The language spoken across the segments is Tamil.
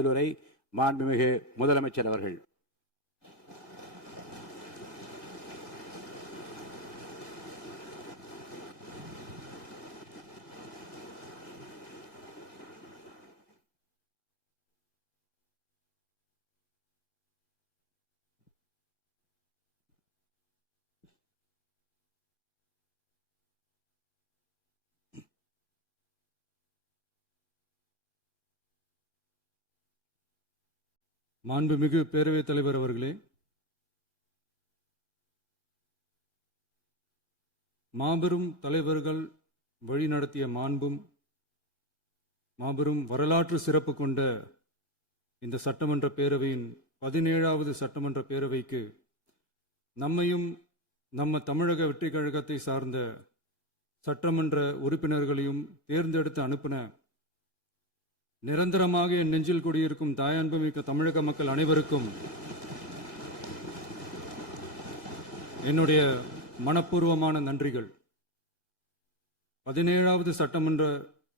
பதிலுரை மாண்புமிகு முதலமைச்சர் அவர்கள். மாண்புமிகு பேரவைத் தலைவர் அவர்களே, மாபெரும் தலைவர்கள் வழிநடத்திய மாபெரும் வரலாற்று சிறப்பு கொண்ட இந்த சட்டமன்ற பேரவையின் 17வது சட்டமன்ற பேரவைக்கு நம்மையும் நம்ம தமிழக வெற்றி கழகத்தை சார்ந்த சட்டமன்ற உறுப்பினர்களையும் தேர்ந்தெடுத்து அனுப்பின நிரந்தரமாக என் நெஞ்சில் குடியிருக்கும் தாயன்புமிக்க தமிழக மக்கள் அனைவருக்கும் என்னுடைய மனப்பூர்வமான நன்றிகள். 17வது சட்டமன்ற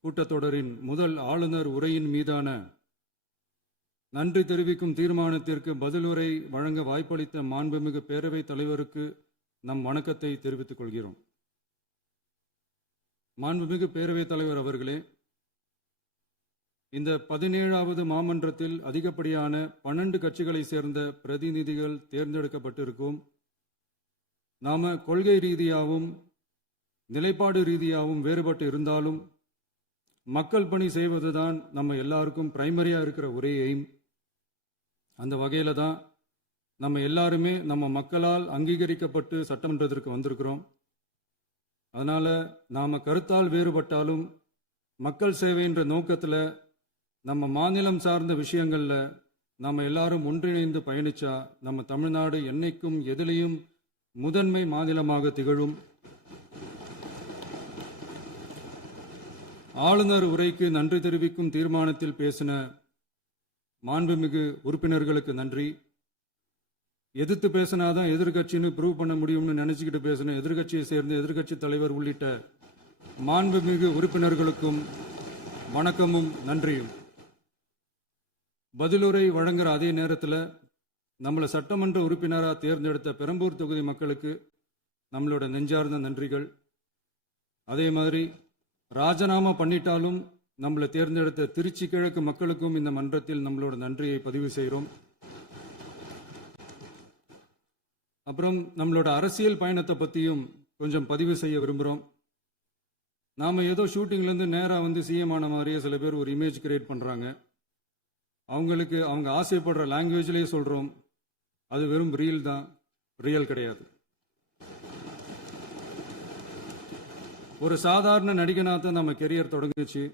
கூட்டத்தொடரின் முதல் ஆளுநர் உரையின் மீதான நன்றி தெரிவிக்கும் தீர்மானத்திற்கு பதிலுரை வழங்க வாய்ப்பளித்த மாண்புமிகு பேரவைத் தலைவருக்கு நம் வணக்கத்தை தெரிவித்துக் கொள்கிறோம். மாண்புமிகு பேரவைத் தலைவர் அவர்களே, இந்த 17வது மாமன்றத்தில் அதிகப்படியான 12 கட்சிகளை சேர்ந்த பிரதிநிதிகள் தேர்ந்தெடுக்கப்பட்டிருக்கும். நாம கொள்கை ரீதியாகவும் நிலைப்பாடு ரீதியாகவும் வேறுபட்டு இருந்தாலும் மக்கள் பணி செய்வதுதான் நம்ம எல்லாருக்கும் பிரைமரியா இருக்கிற ஒரே எய்ம். அந்த வகையில தான் நம்ம எல்லாருமே நம்ம மக்களால் அங்கீகரிக்கப்பட்டு சட்டமன்றத்திற்கு வந்திருக்கிறோம். அதனால நாம கருத்தால் வேறுபட்டாலும் மக்கள் சேவை என்ற நோக்கத்தில் நம்ம மாநிலம் சார்ந்த விஷயங்கள்ல நம்ம எல்லாரும் ஒன்றிணைந்து பயணிச்சா நம்ம தமிழ்நாடு என்னைக்கும் எதிலையும் முதன்மை மாநிலமாக திகழும். ஆளுநர் உரைக்கு நன்றி தெரிவிக்கும் தீர்மானத்தில் பேசின மாண்புமிகு உறுப்பினர்களுக்கு நன்றி. எதிர்த்து பேசினாதான் எதிர்கட்சின்னு ப்ரூவ் பண்ண முடியும்னு நினைச்சுக்கிட்டு பேசின எதிர்கட்சியை சேர்ந்த எதிர்கட்சி தலைவர் உள்ளிட்ட மாண்புமிகு உறுப்பினர்களுக்கும் வணக்கமும் நன்றியும். பதிலுரை வழங்குற அதே நேரத்தில் நம்மளை சட்டமன்ற உறுப்பினராக தேர்ந்தெடுத்த பெரம்பூர் தொகுதி மக்களுக்கு நம்மளோட நெஞ்சார்ந்த நன்றிகள். அதே மாதிரி ராஜினாமா பண்ணிட்டாலும் நம்மளை தேர்ந்தெடுத்த திருச்சி கிழக்கு மக்களுக்கும் இந்த மன்றத்தில் நம்மளோட நன்றியை பதிவு செய்கிறோம். அப்புறம் நம்மளோட அரசியல் பயணத்தை பற்றியும் கொஞ்சம் பதிவு செய்ய விரும்புகிறோம். நாம் ஏதோ ஷூட்டிங்லேருந்து நேராக வந்து சிஎம் ஆன மாதிரியே சில பேர் ஒரு இமேஜ் கிரியேட் பண்ணுறாங்க. அவங்களுக்கு அவங்க ஆசைப்படுற லாங்குவேஜ்லேயே சொல்கிறோம், அது வெறும் ரீல் தான், ரியல் கிடையாது. ஒரு சாதாரண நடிகனாக தான் நம்ம கெரியர் தொடங்குச்சு.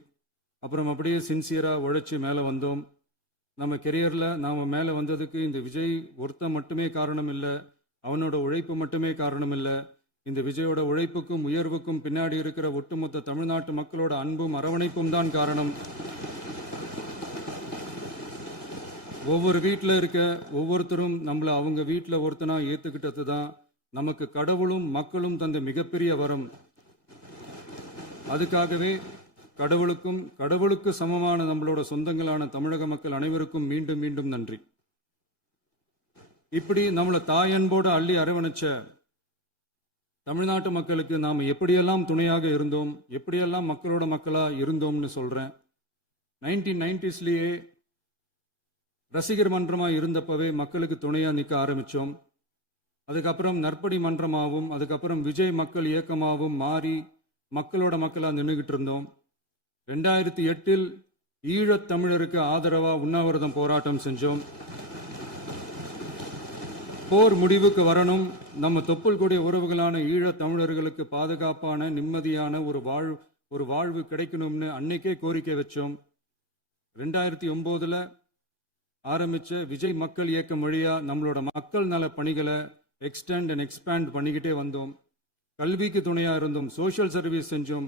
அப்புறம் அப்படியே சின்சியராக உழைச்சி மேலே வந்தோம். நம்ம கெரியரில் நாம் மேலே வந்ததுக்கு இந்த விஜய் ஒருத்தன் மட்டுமே காரணம் இல்லை, அவனோட உழைப்பு மட்டுமே காரணம் இல்லை. இந்த விஜயோட உழைப்புக்கும் உயர்வுக்கும் பின்னாடி இருக்கிற ஒட்டுமொத்த தமிழ்நாட்டு மக்களோட அன்பும் அரவணைப்பும் தான் காரணம். ஒவ்வொரு வீட்டில் இருக்க ஒவ்வொருத்தரும் நம்மளை அவங்க வீட்டில் ஒருத்தனா ஏற்றுக்கிட்டது தான் நமக்கு கடவுளும் மக்களும் தந்த மிகப்பெரிய வரம். அதுக்காகவே கடவுளுக்கு சமமான நம்மளோட சொந்தங்களான தமிழக மக்கள் அனைவருக்கும் மீண்டும் மீண்டும் நன்றி. இப்படி நம்மளை தாயன்போடு அள்ளி அரவணைச்ச தமிழ்நாட்டு மக்களுக்கு நாம் எப்படியெல்லாம் துணையாக இருந்தோம், எப்படியெல்லாம் மக்களோட மக்களாக இருந்தோம்னு சொல்கிறேன். 1990ஸ்லேயே ரசிகர் மன்றமாக இருந்தப்பவே மக்களுக்கு துணையாக நிற்க ஆரம்பித்தோம். அதுக்கப்புறம் நற்படி மன்றமாகவும் அதுக்கப்புறம் விஜய் மக்கள் இயக்கமாகவும் மாறி மக்களோட மக்களாக நின்றுகிட்டு இருந்தோம். 2008 ஈழத் தமிழருக்கு ஆதரவாக உண்ணாவிரதம் போராட்டம் செஞ்சோம். போர் முடிவுக்கு வரணும், நம்ம தொப்புள் கூடிய உறவுகளான ஈழத் தமிழர்களுக்கு பாதுகாப்பான நிம்மதியான ஒரு வாழ்வு கிடைக்கணும்னு அன்னைக்கே கோரிக்கை வச்சோம். 2009 ஆரம்பிச்ச விஜய் மக்கள் இயக்கம் வழியா நம்மளோட மக்கள் நல பணிகளை எக்ஸ்டெண்ட் அண்ட் எக்ஸ்பேண்ட் பண்ணிக்கிட்டே வந்தோம். கல்விக்கு துணையா இருந்தோம், சோஷியல் சர்வீஸ் செஞ்சோம்,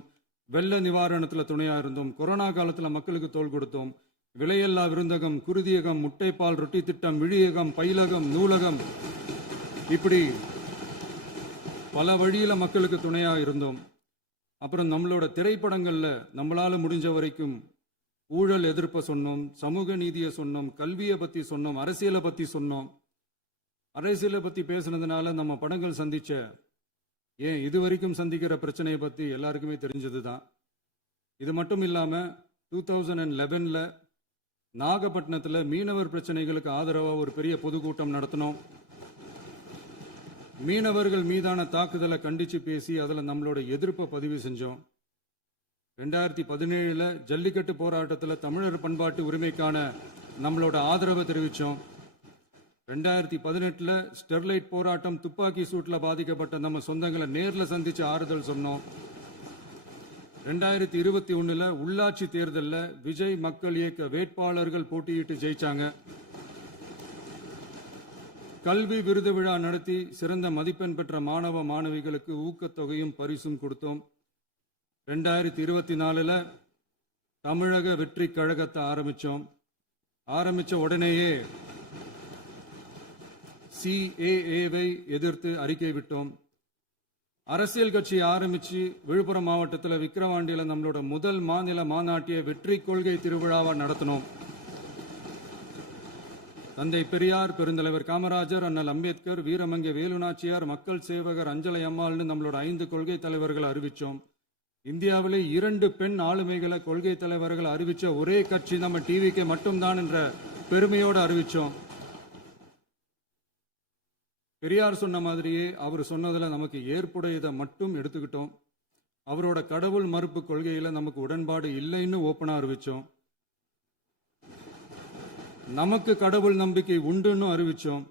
வெள்ள நிவாரணத்தில் துணையா இருந்தோம், கொரோனா காலத்தில் மக்களுக்கு தோள் கொடுத்தோம். விலையில்லா விருந்தகம், குருதியகம், முட்டைப்பால் ரொட்டி திட்டம், விழியகம், பயிலகம், நூலகம், இப்படி பல வழியில மக்களுக்கு துணையா இருந்தோம். அப்புறம் நம்மளோட திரைப்படங்கள்ல நம்மளால முடிஞ்ச வரைக்கும் ஊழல் எதிர்ப்பை சொன்னோம், சமூக நீதியை சொன்னோம், கல்வியை பத்தி சொன்னோம், அரசியலை பத்தி சொன்னோம். அரசியலை பத்தி பேசுனதுனால நம்ம படங்கள் சந்திச்ச இதுவரைக்கும் சந்திக்கிற பிரச்சனையை பத்தி எல்லாருக்குமே தெரிஞ்சதுதான். இது மட்டும் இல்லாம 2011ல நாகப்பட்டினத்தில் மீனவர் பிரச்சனைகளுக்கு ஆதரவா ஒரு பெரிய பொதுக்கூட்டம் நடத்தினோம். மீனவர்கள் மீதான தாக்குதலை கண்டிச்சு பேசி அதில் நம்மளோட எதிர்ப்பை பதிவு செஞ்சோம். 2017ல ஜல்லிக்கட்டு போராட்டத்தில் தமிழர் பண்பாட்டு உரிமைக்கான நம்மளோட ஆதரவை தெரிவித்தோம். 2018ல ஸ்டெர்லைட் போராட்டம் துப்பாக்கி சூட்ல பாதிக்கப்பட்ட நம்ம சொந்தங்களை நேரில் சந்திச்சு ஆறுதல் சொன்னோம். 2021ல உள்ளாட்சி தேர்தலில் விஜய் மக்கள் இயக்க வேட்பாளர்கள் போட்டியிட்டு ஜெயிச்சாங்க. கல்வி விருது விழா நடத்தி சிறந்த மதிப்பெண் பெற்ற மாணவ மாணவிகளுக்கு ஊக்கத்தொகையும் பரிசும் கொடுத்தோம். 2024ல தமிழக வெற்றி கழகத்தை ஆரம்பிச்ச உடனேயே CAA-வை எதிர்த்து அறிக்கை விட்டோம். அரசியல் கட்சி ஆரம்பிச்சு விழுப்புரம் மாவட்டத்தில் விக்கிரவாண்டியில நம்மளோட முதல் மாநில மாநாட்டிய வெற்றி கொள்கை திருவிழாவை நடத்தினோம். தந்தை பெரியார், பெருந்தலைவர் காமராஜர், அண்ணல் அம்பேத்கர், வீரமங்கை வேலுநாச்சியார், மக்கள் சேவகர் அஞ்சலை அம்மாள்னு நம்மளோட 5 கொள்கை தலைவர்களை அறிவிச்சோம். இந்தியாவிலே 2 பெண் ஆளுமைகளை கொள்கை தலைவர்கள் அறிவிச்ச ஒரே கட்சி நம்ம டிவிக்கு மட்டும்தான் என்ற பெருமையோடு அறிவிச்சோம். பெரியார் சொன்ன மாதிரியே அவர் சொன்னதுல நமக்கு ஏற்புடையதை மட்டும் எடுத்துக்கிட்டோம். அவரோட கடவுள் மறுப்பு கொள்கையில நமக்கு உடன்பாடு இல்லைன்னு ஓப்பனா அறிவிச்சோம். நமக்கு கடவுள் நம்பிக்கை உண்டுன்னு அறிவிச்சோம்.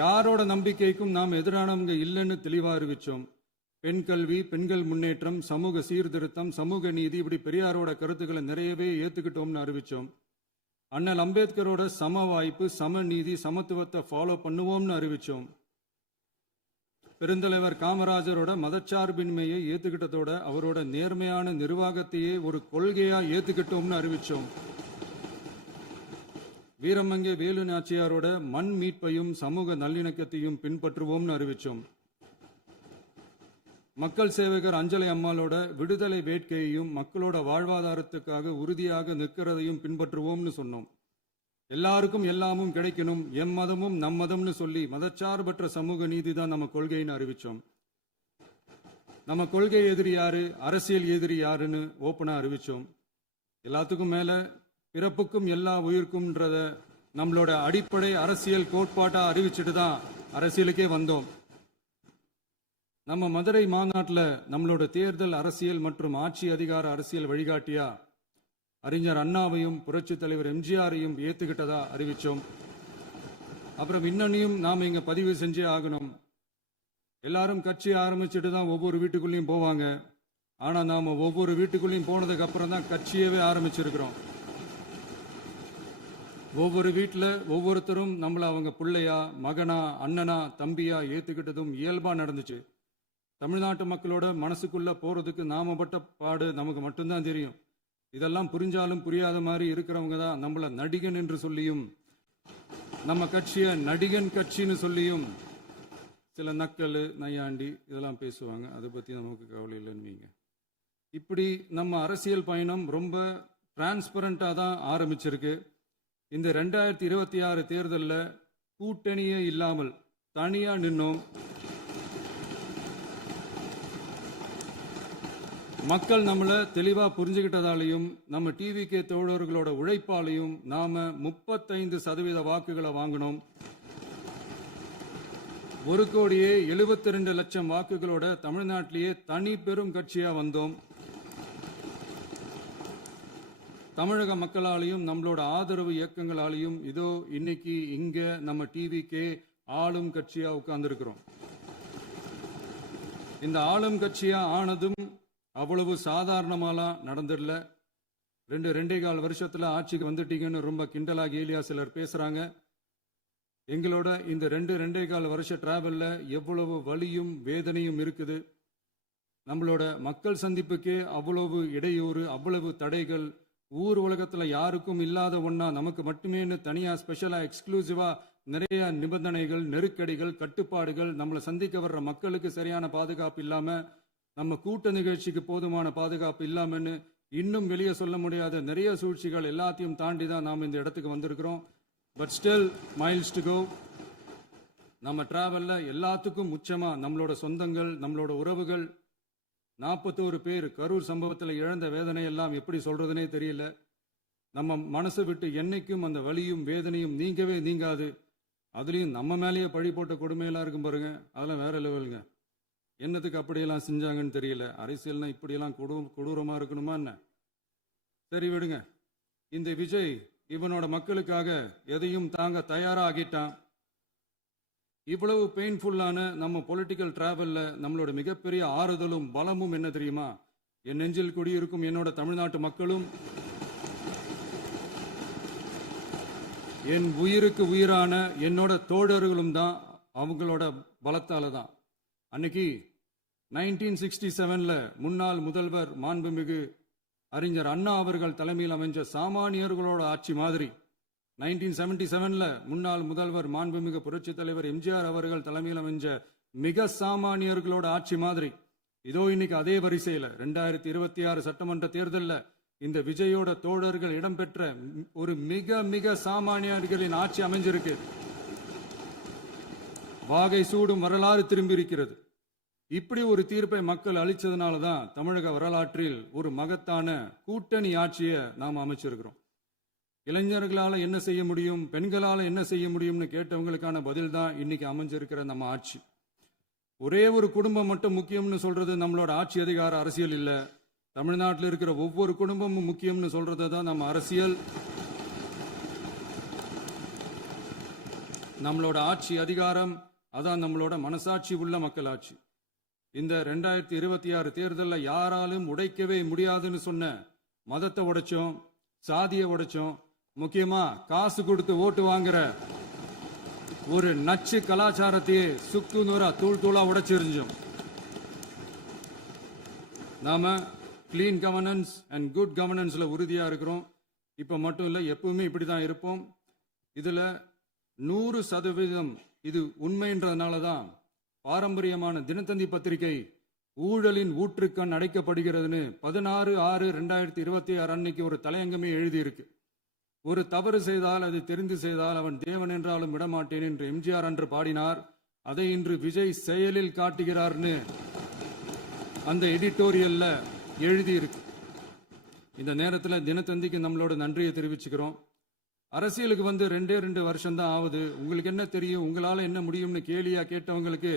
யாரோட நம்பிக்கைக்கும் நாம் எதிரானவங்க இல்லைன்னு தெளிவா அறிவிச்சோம். பெண் கல்வி, பெண்கள் முன்னேற்றம், சமூக சீர்திருத்தம், சமூக நீதி, இப்படி பெரியாரோட கருத்துக்களை நிறையவே ஏத்துக்கிட்டோம்னு அறிவிச்சோம். அண்ணல் அம்பேத்கரோட சம வாய்ப்பு, சமநீதி, சமத்துவத்தை ஃபாலோ பண்ணுவோம்னு அறிவிச்சோம். பெருந்தலைவர் காமராஜரோட மதச்சார்பின்மையை ஏத்துக்கிட்டதோட அவரோட நேர்மையான நிர்வாகத்தையே ஒரு கொள்கையா ஏத்துக்கிட்டோம்னு அறிவிச்சோம். வீரமங்கை வேலு நாச்சியாரோட மண் மீட்பையும் சமூக நல்லிணக்கத்தையும் பின்பற்றுவோம்னு அறிவிச்சோம். மக்கள் சேவகர் அஞ்சலை அம்மாளோட விடுதலை வேட்கையையும் மக்களோட வாழ்வாதாரத்துக்காக உறுதியாக நிற்கிறதையும் பின்பற்றுவோம்னு சொன்னோம். எல்லாருக்கும் எல்லாமும் கிடைக்கணும், எம் மதமும் நம் மதம்னு சொல்லி மதச்சார்பற்ற சமூக நீதி தான் நம்ம கொள்கைன்னு அறிவிச்சோம். நம்ம கொள்கை எதிரி யாரு, அரசியல் எதிரி யாருன்னு ஓப்பனா அறிவிச்சோம். எல்லாத்துக்கும் மேல பிறப்புக்கும் எல்லா உயிர்க்கும்ன்றத நம்மளோட அடிப்படை அரசியல் கோட்பாட்டா அறிவிச்சுட்டு தான் அரசியலுக்கே வந்தோம். நம்ம மதுரை மாநாட்டில் நம்மளோட தேர்தல் அரசியல் மற்றும் ஆட்சி அதிகார அரசியல் வழிகாட்டியா அறிஞர் அண்ணாவையும் புரட்சி தலைவர் எம்ஜிஆரையும் ஏத்துக்கிட்டதா அறிவிச்சோம். அப்புறம் இன்னொன்னையும் நாம இங்க பதிவு செஞ்சே ஆகணும். எல்லாரும் கட்சி ஆரம்பிச்சுட்டு தான் ஒவ்வொரு வீட்டுக்குள்ளேயும் போவாங்க. ஆனா நாம ஒவ்வொரு வீட்டுக்குள்ளேயும் போனதுக்கு அப்புறம் தான் கட்சியவே ஆரம்பிச்சிருக்கிறோம். ஒவ்வொரு வீட்டில் ஒவ்வொருத்தரும் நம்மள அவங்க பிள்ளையா, மகனா, அண்ணனா, தம்பியா ஏத்துக்கிட்டதும் இயல்பா நடந்துச்சு. தமிழ்நாட்டு மக்களோட மனசுக்குள்ள போறதுக்கு நாம பட்ட பாடு நமக்கு மட்டும்தான் தெரியும். இதெல்லாம் புரிஞ்சாலும் புரியாத மாதிரி இருக்கிறவங்க தான் நம்மள நடிகன் என்று சொல்லியும் நம்ம கட்சியை நடிகன் கட்சின்னு சொல்லியும் சில நக்கல், நையாண்டி இதெல்லாம் பேசுவாங்க. அதை பத்தி நமக்கு கவலை இல்லைன்னு. இப்படி நம்ம அரசியல் பயணம் ரொம்ப டிரான்ஸ்பரண்டா தான் ஆரம்பிச்சிருக்கு. இந்த 2026 தேர்தலில் கூட்டணியே இல்லாமல் தனியா நின்னோம். மக்கள் நம்மளை தெளிவா புரிஞ்சுக்கிட்டதாலையும் நம்ம டிவிகே தோழர்களோட உழைப்பாலையும் நாம 35% வாக்குகளை வாங்கினோம். 1,72,00,000 வாக்குகளோட தமிழ்நாட்டிலேயே தனி பெரும் கட்சியா வந்தோம். தமிழக மக்களாலையும் நம்மளோட ஆதரவு இயக்கங்களாலையும் இதோ இன்னைக்கு இங்க நம்ம டிவிகே ஆளும் கட்சியா உட்கார்ந்துருக்கிறோம். இந்த ஆளும் கட்சியா ஆனதும் அவ்வளவு சாதாரணமாலாம் நடந்துடல. 2.25 வருஷத்துல ஆட்சிக்கு வந்துட்டீங்கன்னு ரொம்ப கிண்டலா கேலியா சிலர் பேசுறாங்க. எங்களோட இந்த 2.25 வருஷ டிராவல்ல எவ்வளவு வலியும் வேதனையும் இருக்குது. நம்மளோட மக்கள் சந்திப்புக்கே அவ்வளவு இடையூறு, அவ்வளவு தடைகள், ஊர் உலகத்துல யாருக்கும் இல்லாத ஒன்னா நமக்கு மட்டுமேன்னு தனியா ஸ்பெஷலா எக்ஸ்க்ளூசிவா நிறைய நிபந்தனைகள், நெருக்கடிகள், கட்டுப்பாடுகள், நம்மளை சந்திக்க வர்ற மக்களுக்கு சரியான பாதுகாப்பு இல்லாம, நம்ம கூட்ட நிகழ்ச்சிக்கு போதுமான பாதுகாப்பு இல்லாமன்னு இன்னும் வெளியே சொல்ல முடியாத நிறைய சூழ்ச்சிகள் எல்லாத்தையும் தாண்டி தான் நாம் இந்த இடத்துக்கு வந்திருக்கிறோம். But still miles to go. நம்ம டிராவல்ல எல்லாத்துக்கும் முச்சமா நம்மளோட சொந்தங்கள், நம்மளோட உறவுகள், 41 பேர் கரூர் சம்பவத்தில் இழந்த வேதனை எல்லாம் எப்படி சொல்றதுனே தெரியல. நம்ம மனசை விட்டு என்னைக்கும் அந்த வலியும் வேதனையும் நீங்கவே நீங்காது. அதுலேயும் நம்ம மேலேயே பழி போட்ட கொடுமையெல்லாம் இருக்கும் பாருங்க, அதெல்லாம் வேற லெவலுங்க. என்னத்துக்கு அப்படியெல்லாம் செஞ்சாங்கன்னு தெரியல. அரசியல்னா இப்படியெல்லாம் கொடூரமா இருக்கணுமா என்ன? சரி விடுங்க. இந்த விஜய் இவனோட மக்களுக்காக எதையும் தாங்க தயாராகிட்டான். இவ்வளவு பெயின்ஃபுல்லான நம்ம பொலிட்டிக்கல் டிராவல்ல நம்மளோட மிகப்பெரிய ஆறுதலும் பலமும் என்ன தெரியுமா? என் நெஞ்சில் குடியிருக்கும் என்னோட தமிழ்நாட்டு மக்களும், என் உயிருக்கு உயிரான என்னோட தோழர்களும் தான். அவங்களோட பலத்தால தான். அன்னைக்கு 1967 முன்னாள் முதல்வர் மாண்புமிகு அறிஞர் அண்ணா அவர்கள் தலைமையில் அமைஞ்ச சாமானியர்களோட ஆட்சி மாதிரி, 1977 முன்னாள் முதல்வர் மாண்புமிகு புரட்சி தலைவர் எம்ஜிஆர் அவர்கள் தலைமையில் அமைஞ்ச மிக சாமானியர்களோட ஆட்சி மாதிரி, இதோ இன்னைக்கு அதே வரிசையில 2026 சட்டமன்ற தேர்தலில் இந்த விஜயோட தோழர்கள் இடம்பெற்ற ஒரு மிக மிக சாமானியர்களின் ஆட்சி அமைஞ்சிருக்கு. வாகை சூடும் வரலாறு திரும்பி இருக்கிறது. இப்படி ஒரு தீர்ப்பை மக்கள் அளிச்சதுனால தான் தமிழக வரலாற்றில் ஒரு மகத்தான கூட்டணி ஆட்சியை நாம் அமைச்சிருக்கிறோம். இளைஞர்களால என்ன செய்ய முடியும், பெண்களால என்ன செய்ய முடியும்னு கேட்டவங்களுக்கான பதில் தான் இன்னைக்கு அமைஞ்சிருக்கிற நம்ம ஆட்சி. ஒரே ஒரு குடும்பம் மட்டும் முக்கியம்னு சொல்றது நம்மளோட ஆட்சி அதிகார அரசியல் இல்ல. தமிழ்நாட்டில் இருக்கிற ஒவ்வொரு குடும்பமும் முக்கியம்னு சொல்றது தான் நம்ம அரசியல். நம்மளோட ஆட்சி அதிகாரம் அதான் நம்மளோட மனசாட்சி உள்ள மக்களாட்சி. இந்த 2026 தேர்தலில் யாராலும் உடைக்கவே முடியாதுன்னு சொன்ன மதத்தை உடைச்சோம், சாதியை உடைச்சோம், முக்கியமா காசு கொடுத்து ஓட்டு வாங்குற ஒரு நச்சு கலாச்சாரத்தையே சுக்கு நூறா தூள் தூளா உடைச்சிருந்தோம். நாம கிளீன் கவர்னன்ஸ் அண்ட் குட் கவர்னன்ஸ்ல உறுதியா இருக்கிறோம். இப்ப மட்டும் இல்ல, எப்பவுமே இப்படிதான் இருப்போம். இதுல 100% இது உண்மைன்றதுனால தான் பாரம்பரியமான தினத்தந்தி பத்திரிகை ஊழலின் ஊற்றுக்கண் அடைக்கப்படுகிறதுன்னு 16/6/2026 அன்னைக்கு ஒரு தலையங்கமே எழுதியிருக்கு. ஒரு தவறு செய்தால் அது தெரிந்து செய்தால் அவன் தேவன் என்றாலும் விடமாட்டேன் என்று எம்ஜிஆர் அன்று பாடினார். அதை இன்று விஜய் செயலில் காட்டுகிறார்னு அந்த எடிட்டோரியல்ல எழுதியிருக்கு. இந்த நேரத்தில் தினத்தந்திக்கு நம்மளோட நன்றியை தெரிவிச்சுக்கிறோம். அரசியலுக்கு வந்து 2 வருஷம் தான் ஆகுது. உங்களுக்கு என்ன தெரியும், உங்களால என்ன முடியும்னு கேலியா கேட்டவங்களுக்கு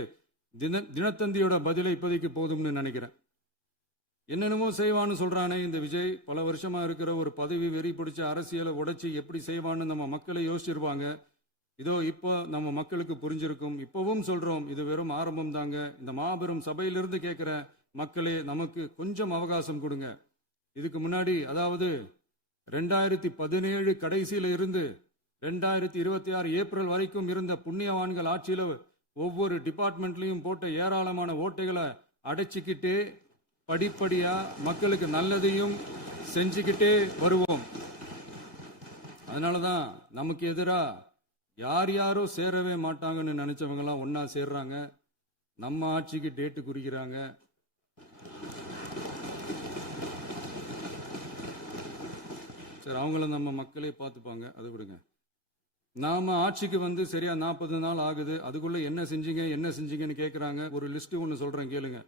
தினத்தந்தியோட பதிலை இப்போதைக்கு போதும்னு நினைக்கிறேன். என்னென்னமோ செய்வான்னு சொல்றானே இந்த விஜய், பல வருஷமா இருக்கிற ஒரு பதவி வெறி பிடிச்ச அரசியலை உடைச்சி எப்படி செய்வான்னு நம்ம மக்களை யோசிச்சிருப்பாங்க. இதோ இப்போ நம்ம மக்களுக்கு புரிஞ்சிருக்கும். இப்பவும் சொல்றோம், இது வெறும் ஆரம்பம் தாங்க. இந்த மாபெரும் சபையிலிருந்து கேட்கிற மக்களே, நமக்கு கொஞ்சம் அவகாசம் கொடுங்க. இதுக்கு முன்னாடி, அதாவது 2017 கடைசியில இருந்து 2026 ஏப்ரல் வரைக்கும் இருந்த புண்ணியவான்கள் ஆட்சியில ஒவ்வொரு டிபார்ட்மெண்ட்லயும் போட்ட ஏராளமான ஓட்டைகளை அடைச்சிக்கிட்டே படிப்படியா மக்களுக்கு நல்லதையும் செஞ்சுக்கிட்டே வருவோம். அதனாலதான் நமக்கு எதிரா யார் யாரோ சேரவே மாட்டாங்கன்னு நினைச்சவங்க எல்லாம் ஒன்னா சேர்றாங்க. நம்ம ஆட்சிக்கு டேட்டு குறிக்கிறாங்க. சரி, அவங்கள நம்ம மக்களே பார்த்துப்பாங்க, அதை விடுங்க. நாம ஆட்சிக்கு வந்து சரியா 40 நாள் ஆகுது. அதுக்குள்ள என்ன செஞ்சீங்கன்னு கேட்கிறாங்க. ஒரு லிஸ்ட் ஒன்று சொல்றேன் கேளுங்க.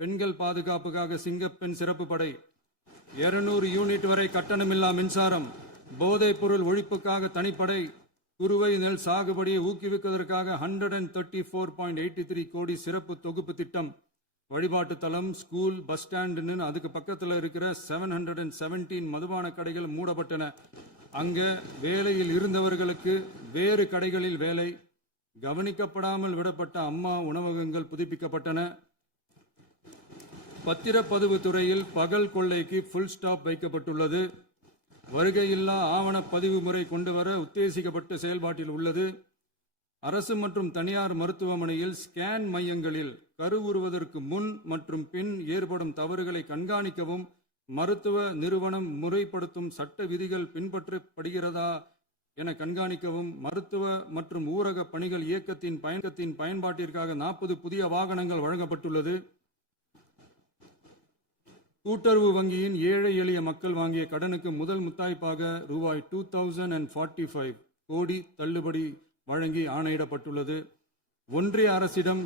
பெண்கள் பாதுகாப்புக்காக சிங்கப்பெண் சிறப்பு படை, 200 யூனிட் வரை கட்டணமில்லா மின்சாரம், போதைப் பொருள் ஒழிப்புக்காக தனிப்படை, குறுவை நெல் சாகுபடியை ஊக்குவிப்பதற்காக 134.83 கோடி சிறப்பு தொகுப்பு திட்டம், வழிபாட்டு தலம், ஸ்கூல், பஸ் ஸ்டாண்டுன்னு அதுக்கு பக்கத்தில் இருக்கிற 717 மதுபான கடைகள் மூடப்பட்டன. அங்க வேலையில் இருந்தவர்களுக்கு வேறு கடைகளில் வேலை, கவனிக்கப்படாமல் விடப்பட்ட அம்மா உணவகங்கள் புதுப்பிக்கப்பட்டன. பத்திரப்பதிவு துறையில் பகல் கொள்ளைக்கு ஃபுல் ஸ்டாப் வைக்கப்பட்டுள்ளது. வருகையில்லா ஆவண பதிவு முறை கொண்டு வர உத்தேசிக்கப்பட்ட செயல்பாட்டில் உள்ளது. அரசு மற்றும் தனியார் மருத்துவமனையில் ஸ்கேன் மையங்களில் கருவுறுவதற்கு முன் மற்றும் பின் ஏற்படும் தவறுகளை கண்காணிக்கவும், மருத்துவ நிறுவனம் முறைப்படுத்தும் சட்ட விதிகள் பின்பற்றப்படுகிறதா என கண்காணிக்கவும், மருத்துவ மற்றும் ஊரக பணிகள் இயக்கத்தின் பயன்பாட்டிற்காக 40 புதிய வாகனங்கள் வழங்கப்பட்டுள்ளது. கூட்டுறவு வங்கியின் ஏழை எளிய மக்கள் வாங்கிய கடனுக்கு முதல் முத்தாய்ப்பாக ரூபாய் 2045 கோடி தள்ளுபடி வழங்கி ஆணையிடப்பட்டுள்ளது. ஒன்றிய அரசிடம்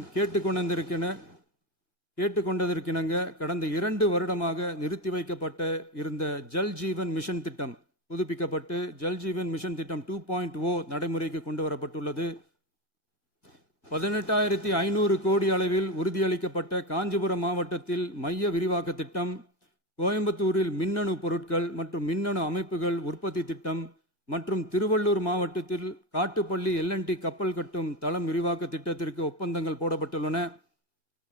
கேட்டுக்கொண்டதற்கிணங்க கடந்த 2 வருடமாக நிறுத்தி வைக்கப்பட்ட இருந்த ஜல் ஜீவன் மிஷன் திட்டம் புதுப்பிக்கப்பட்டு ஜல் ஜீவன் மிஷன் திட்டம் 2.0 நடைமுறைக்கு கொண்டு வரப்பட்டுள்ளது. 18,500 கோடி அளவில் உறுதியளிக்கப்பட்ட காஞ்சிபுரம் மாவட்டத்தில் மைய விரிவாக்க திட்டம், கோயம்புத்தூரில் மின்னணு பொருட்கள் மற்றும் மின்னணு அமைப்புகள் உற்பத்தி திட்டம் மற்றும் திருவள்ளூர் மாவட்டத்தில் காட்டுப்பள்ளி LNT கப்பல் கட்டும் தளம் விரிவாக்க திட்டத்திற்கு ஒப்பந்தங்கள் போடப்பட்டுள்ளன.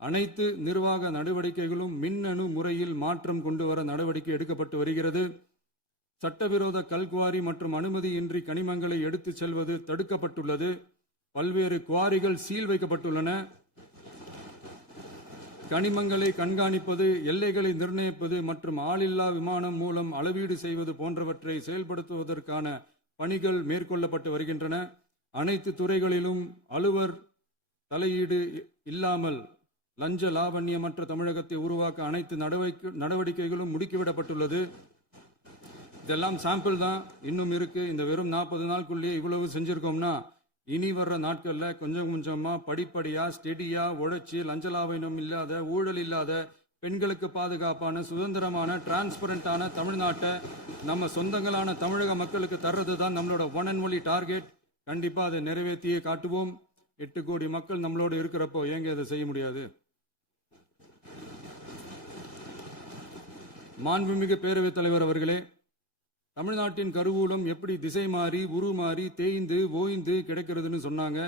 அனைத்து நிர்வாக நடவடிக்கைகளும் மின்னணு முறையில் மாற்றம் கொண்டு வர நடவடிக்கை எடுக்கப்பட்டு வருகிறது. சட்டவிரோத கல்குவாரி மற்றும் அனுமதியின்றி கனிமங்களை எடுத்துச் செல்வது தடுக்கப்பட்டுள்ளது. பல்வேறு குவாரிகள் சீல் வைக்கப்பட்டுள்ளன. கனிமங்களை கண்காணிப்பது, எல்லைகளை நிர்ணயிப்பது மற்றும் ஆளில்லா விமானம் மூலம் அளவீடு செய்வது போன்றவற்றை செயல்படுத்துவதற்கான பணிகள் மேற்கொள்ளப்பட்டு வருகின்றன. அனைத்து துறைகளிலும் அலுவலர் தலையீடு இல்லாமல் லஞ்ச லாவண்யமற்ற தமிழகத்தை உருவாக்க அனைத்து நடவடிக்கைகளும் முடுக்கிவிடப்பட்டுள்ளது. இதெல்லாம் சாம்பிள் தான், இன்னும் இருக்கு. இந்த வெறும் 40 நாளுக்குள்ளேயே இவ்வளவு செஞ்சிருக்கோம்னா இனி வர்ற நாட்கள்ல கொஞ்சம் கொஞ்சமா படிப்படியா ஸ்டெடியா உழைச்சி லஞ்ச லாவண்யம் இல்லாத, ஊழல் இல்லாத, பெண்களுக்கு பாதுகாப்பான, சுதந்திரமான, டிரான்ஸ்பரண்டான தமிழ்நாட்டை நம்ம சொந்தங்களான தமிழக மக்களுக்கு தர்றது தான் நம்மளோட ஒன் அண்ட் ஒன்லி டார்கெட். கண்டிப்பா அதை நிறைவேற்றியே காட்டுவோம். 8 கோடி மக்கள் நம்மளோட இருக்கிறப்போ ஏங்க இதை செய்ய முடியாது? மாண்புமிகு பேரவைத் தலைவர் அவர்களே, தமிழ்நாட்டின் கருவூலம் எப்படி திசை மாறி உருமாறி தேய்ந்து ஓய்ந்து கிடக்கிறதுன்னு சொன்னாங்க.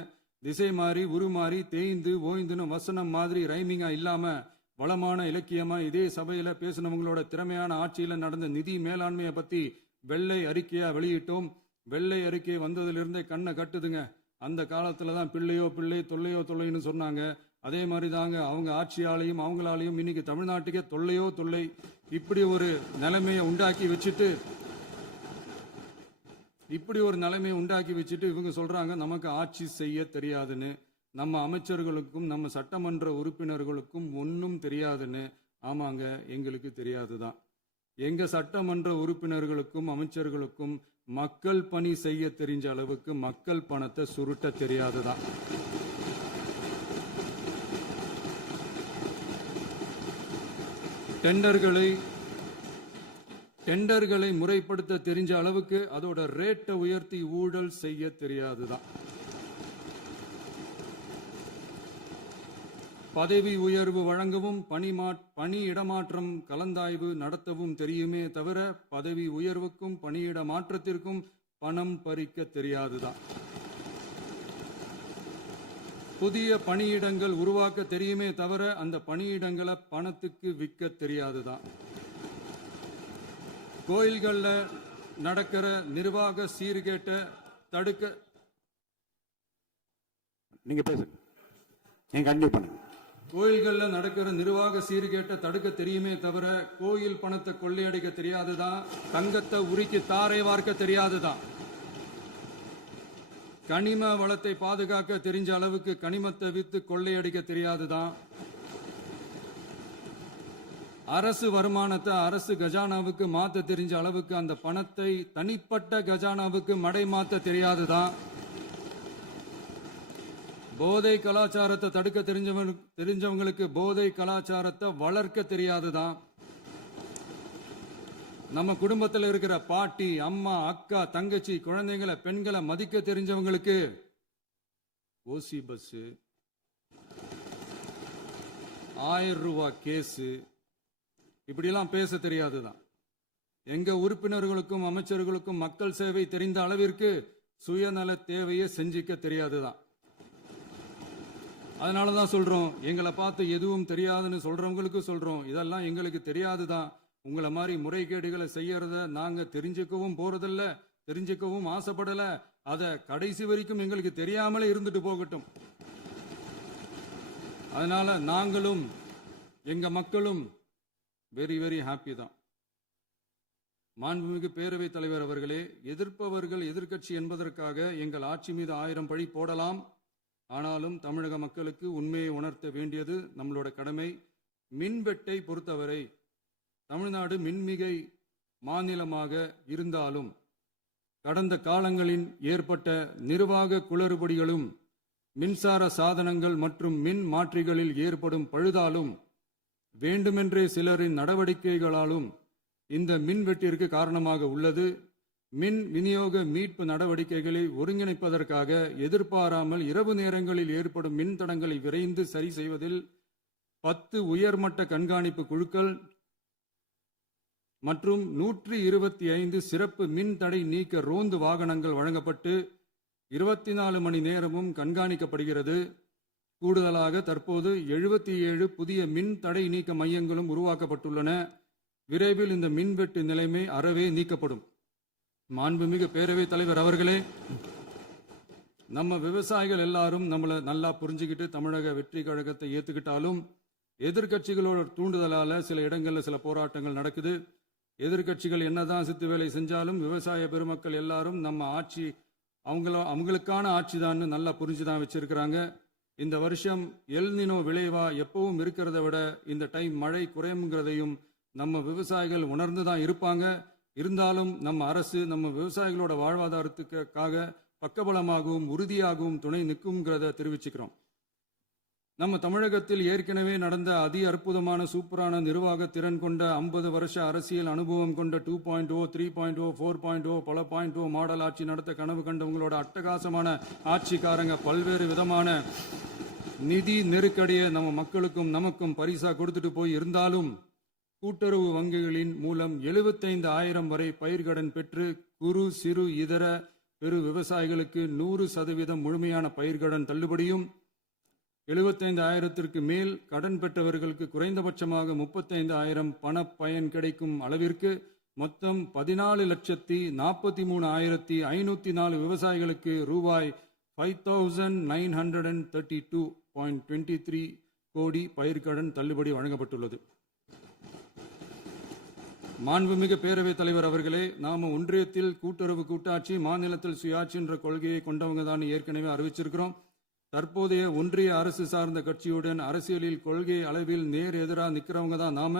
திசை மாறி உருமாறி தேய்ந்து ஓய்ந்துன்னு வசனம் மாதிரி ரைமிங்கா இல்லாம வளமான இலக்கியமா இதே சபையில பேசினவங்களோட திறமையான ஆட்சியில நடந்த நிதி மேலாண்மையை பத்தி வெள்ளை அறிக்கையா வெளியிட்டோம். வெள்ளை அறிக்கை வந்ததிலிருந்தே கண்ணை கட்டுதுங்க. அந்த காலத்துல தான் பிள்ளையோ பிள்ளை தொல்லையோ தொல்லைன்னு சொன்னாங்க. அதே மாதிரி தாங்க அவங்க ஆட்சியாலையும் அவங்களாலையும் இன்னைக்கு தமிழ்நாட்டுக்கே தொல்லையோ தொல்லை. இப்படி ஒரு நிலைமையை உண்டாக்கி வச்சுட்டு இவங்க சொல்றாங்க நமக்கு ஆட்சி செய்ய தெரியாதுன்னு. நம்ம அமைச்சர்களுக்கும் நம்ம சட்டமன்ற உறுப்பினர்களுக்கும் ஒன்றும் தெரியாதுன்னு. ஆமாங்க, எங்களுக்கு தெரியாதுதான். எங்க சட்டமன்ற உறுப்பினர்களுக்கும் அமைச்சர்களுக்கும் மக்கள் பணி செய்ய தெரிஞ்ச அளவுக்கு மக்கள் பணத்தை சுருட்ட தெரியாதுதான். டெண்டர்களை முறைப்படுத்த தெரிஞ்ச அளவுக்கு அதோட ரேட்டை உயர்த்தி ஊழல் செய்ய தெரியாதுதான். பதவி உயர்வு வழங்கவும் பணி இடமாற்றம் கலந்தாய்வு நடத்தவும் தெரியுமே தவிர பதவி உயர்வுக்கும் பணியிட மாற்றத்திற்கும் பணம் பறிக்க தெரியாதுதான். புதிய பணியிடங்கள் உருவாக்க தெரியுமே தவிர அந்த பணியிடங்களை பணத்துக்கு விற்க தெரியாதுதான். கோயில்கள்ல நடக்கிற நிர்வாக சீர்கேட்ட தடுக்க நீங்க பேசுங்க, நீங்க கண்டிப்பா பண்ணுங்க. கோயில்கள்ல நடக்கிற நிர்வாக சீர்கேட்ட தடுக்க தெரியுமே தவிர கோயில் பணத்தை கொள்ளையடிக்க தெரியாதுதான். தங்கத்தை உருக்கி தாரை வார்க்க தெரியாதுதான். கனிம வளத்தை பாதுகாக்க தெரிஞ்ச அளவுக்கு கனிமத்தை வித்து கொள்ளையடிக்க தெரியாதுதான். அரசு வருமானத்தை அரசு கஜானாவுக்கு மாத்த தெரிஞ்ச அளவுக்கு அந்த பணத்தை தனிப்பட்ட கஜானாவுக்கு மடை மாத்த தெரியாதுதான். போதை கலாச்சாரத்தை தடுக்க தெரிஞ்சவங்களுக்கு போதை கலாச்சாரத்தை வளர்க்க தெரியாதுதான். நம்ம குடும்பத்தில் இருக்கிற பாட்டி, அம்மா, அக்கா, தங்கச்சி, குழந்தைங்களை, பெண்களை மதிக்க தெரிஞ்சவங்களுக்கு ஓசி பஸ், 1000 ரூபாய் கேஸு, இப்படிலாம் பேச தெரியாதுதான். எங்க உறுப்பினர்களுக்கும் அமைச்சர்களுக்கும் மக்கள் சேவை தெரிந்த அளவிற்கு சுயநல தேவையை செஞ்சிக்க தெரியாதுதான். அதனாலதான் சொல்றோம், எங்களை பார்த்து எதுவும் தெரியாதுன்னு சொல்றவங்களுக்கு சொல்றோம், இதெல்லாம் எங்களுக்கு தெரியாதுதான். உங்களை மாதிரி முறைகேடுகளை செய்யறத நாங்க தெரிஞ்சுக்கவும் போறதில்ல, தெரிஞ்சுக்கவும் ஆசைப்படல. அத கடைசி வரைக்கும் எங்களுக்கு தெரியாமலே இருந்துட்டு போகட்டும். அதனால நாங்களும் எங்க மக்களும் வெரி வெரி ஹாப்பி தான். மாண்புமிகு பேரவைத் தலைவர் அவர்களே, எதிர்ப்பவர்கள் எதிர்க்கட்சி என்பதற்காக எங்கள் ஆட்சி மீது 1000 பழி போடலாம். ஆனாலும் தமிழக மக்களுக்கு உண்மையை உணர்த்த வேண்டியது நம்மளோட கடமை. மின்வெட்டை பொறுத்தவரை தமிழ்நாடு மின்மிகை மாநிலமாக இருந்தாலும் கடந்த காலங்களில் ஏற்பட்ட நிர்வாக குளறுபடிகளும் மின்சார சாதனங்கள் மற்றும் மின் மாற்றிகளில் ஏற்படும் பழுதாலும் வேண்டுமென்றே சிலரின் நடவடிக்கைகளாலும் இந்த மின்வெட்டிற்கு காரணமாக உள்ளது. மின் விநியோக மீட்பு நடவடிக்கைகளை ஒருங்கிணைப்பதற்காக எதிர்பாராமல் இரவு நேரங்களில் ஏற்படும் மின் தடங்களை விரைந்து சரி செய்வதில் 10 உயர்மட்ட கண்காணிப்பு குழுக்கள் மற்றும் 125 சிறப்பு மின் தடை நீக்க ரோந்து வாகனங்கள் வழங்கப்பட்டு 24 மணி நேரமும் கண்காணிக்கப்படுகிறது. கூடுதலாக தற்போது 77 புதிய மின் தடை நீக்க மையங்களும் உருவாக்கப்பட்டுள்ளன. விரைவில் இந்த மின்வெட்டு நிலைமை அறவே நீக்கப்படும். மாண்புமிகு பேரவைத் தலைவர் அவர்களே, நம்ம விவசாயிகள் எல்லாரும் நம்மளை நல்லா புரிஞ்சுக்கிட்டு தமிழக வெற்றி கழகத்தை ஏத்துக்கிட்டாலும் எதிர்கட்சிகளோட தூண்டுதலால சில இடங்கள்ல சில போராட்டங்கள் நடக்குது. எதிர்கட்சிகள் என்னதான் சித்து வேலை செஞ்சாலும் விவசாய பெருமக்கள் எல்லாரும் நம்ம ஆட்சி அவங்களுக்கான ஆட்சி தான் நல்லா புரிஞ்சுதான் வச்சிருக்கிறாங்க. இந்த வருஷம் எல்னினோ விளைவா எப்பவும் இருக்கிறத விட இந்த டைம் மழை குறையுங்கிறதையும் நம்ம விவசாயிகள் உணர்ந்துதான் இருப்பாங்க. இருந்தாலும் நம்ம அரசு நம்ம விவசாயிகளோட வாழ்வாதாரத்துக்காக பக்கபலமாகவும் உறுதியாகவும் துணை நிற்கும்ங்கிறத தெரிவிச்சுக்கிறோம். நம்ம தமிழகத்தில் ஏற்கனவே நடந்த அதி அற்புதமான சூப்பரான நிர்வாக திறன் கொண்ட 50 வருஷ அரசியல் அனுபவம் கொண்ட 2.0, 3.0, 4.0 பல 0.0 மாடல் ஆட்சி நடத்த கனவு கண்டவங்களோட அட்டகாசமான ஆட்சிக்காரங்க பல்வேறு விதமான நிதி நெருக்கடியை நம்ம மக்களுக்கும் நமக்கும் பரிசா கொடுத்துட்டு போய் இருந்தாலும் கூட்டுறவு வங்கிகளின் மூலம் 75,000 வரை பயிர்கடன் பெற்று குறு சிறு இதர பெரு விவசாயிகளுக்கு 100% முழுமையான பயிர்கடன் தள்ளுபடியும் 75,000க்கு மேல் கடன் பெற்றவர்களுக்கு குறைந்தபட்சமாக 35,000 பண பயன் கிடைக்கும் அளவிற்கு மொத்தம் 14,43,504 விவசாயிகளுக்கு ரூபாய் 5,932.23 கோடி பயிர்கடன் தள்ளுபடி வழங்கப்பட்டுள்ளது. மாண்புமிகு பேரவைத் தலைவர் அவர்களே, நாம ஒன்றியத்தில் கூட்டுறவு கூட்டாட்சி, மாநிலத்தில் சுயாட்சி என்ற கொள்கையை கொண்டவங்க தான் ஏற்கனவே அறிவிச்சிருக்கிறோம். தற்போதைய ஒன்றிய அரசு சார்ந்த கட்சியுடன் அரசியலில் கொள்கை அளவில் நேர் எதிராக நிற்கிறவங்க தான் நாம.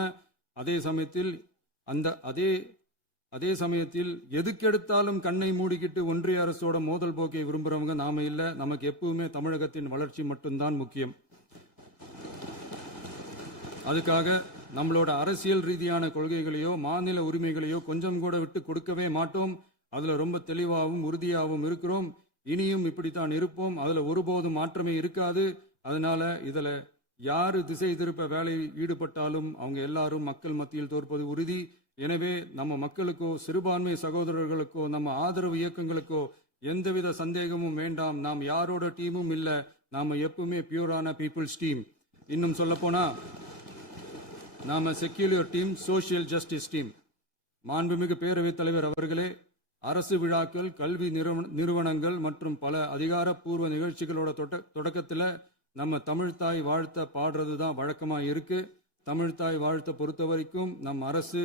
அதே சமயத்தில் எதுக்கெடுத்தாலும் கண்ணை மூடிக்கிட்டு ஒன்றிய அரசோட மோதல் போக்கை விரும்புறவங்க நாம இல்ல. நமக்கு எப்பவுமே தமிழகத்தின் வளர்ச்சி மட்டும்தான் முக்கியம். அதுக்காக நம்மளோட அரசியல் ரீதியான கொள்கைகளையோ மாநில உரிமைகளையோ கொஞ்சம் கூட விட்டு கொடுக்கவே மாட்டோம். அதுல ரொம்ப தெளிவாகவும் உறுதியாகவும் இருக்கிறோம். இனியும் இப்படித்தான் இருப்போம். அதுல ஒருபோதும் மாற்றமே இருக்காது. அதனால இதுல யாரு திசை திருப்ப வேலையில் ஈடுபட்டாலும் அவங்க எல்லாரும் மக்கள் மத்தியில் தோற்பது உறுதி. எனவே நம்ம மக்களுக்கோ சிறுபான்மை சகோதரர்களுக்கோ நம்ம ஆதரவு இயக்கங்களுக்கோ எந்தவித சந்தேகமும் வேண்டாம். நாம் யாரோட டீமும் இல்ல. நாம எப்பவுமே பியூரான பீப்புள்ஸ் டீம். இன்னும் சொல்ல போனா நாம secular team, social justice team. மாண்புமிகு பேரவைத் தலைவர் அவர்களே, அரசு விழாக்கள், கல்வி நிறுவனங்கள் மற்றும் பல அதிகாரப்பூர்வ நிகழ்ச்சிகளோட தொடக்கத்தில் நம்ம தமிழ்தாய் வாழ்த்த பாடுறது தான் வழக்கமா இருக்கு. தமிழ்தாய் வாழ்த்த பொறுத்த வரைக்கும் நம் அரசு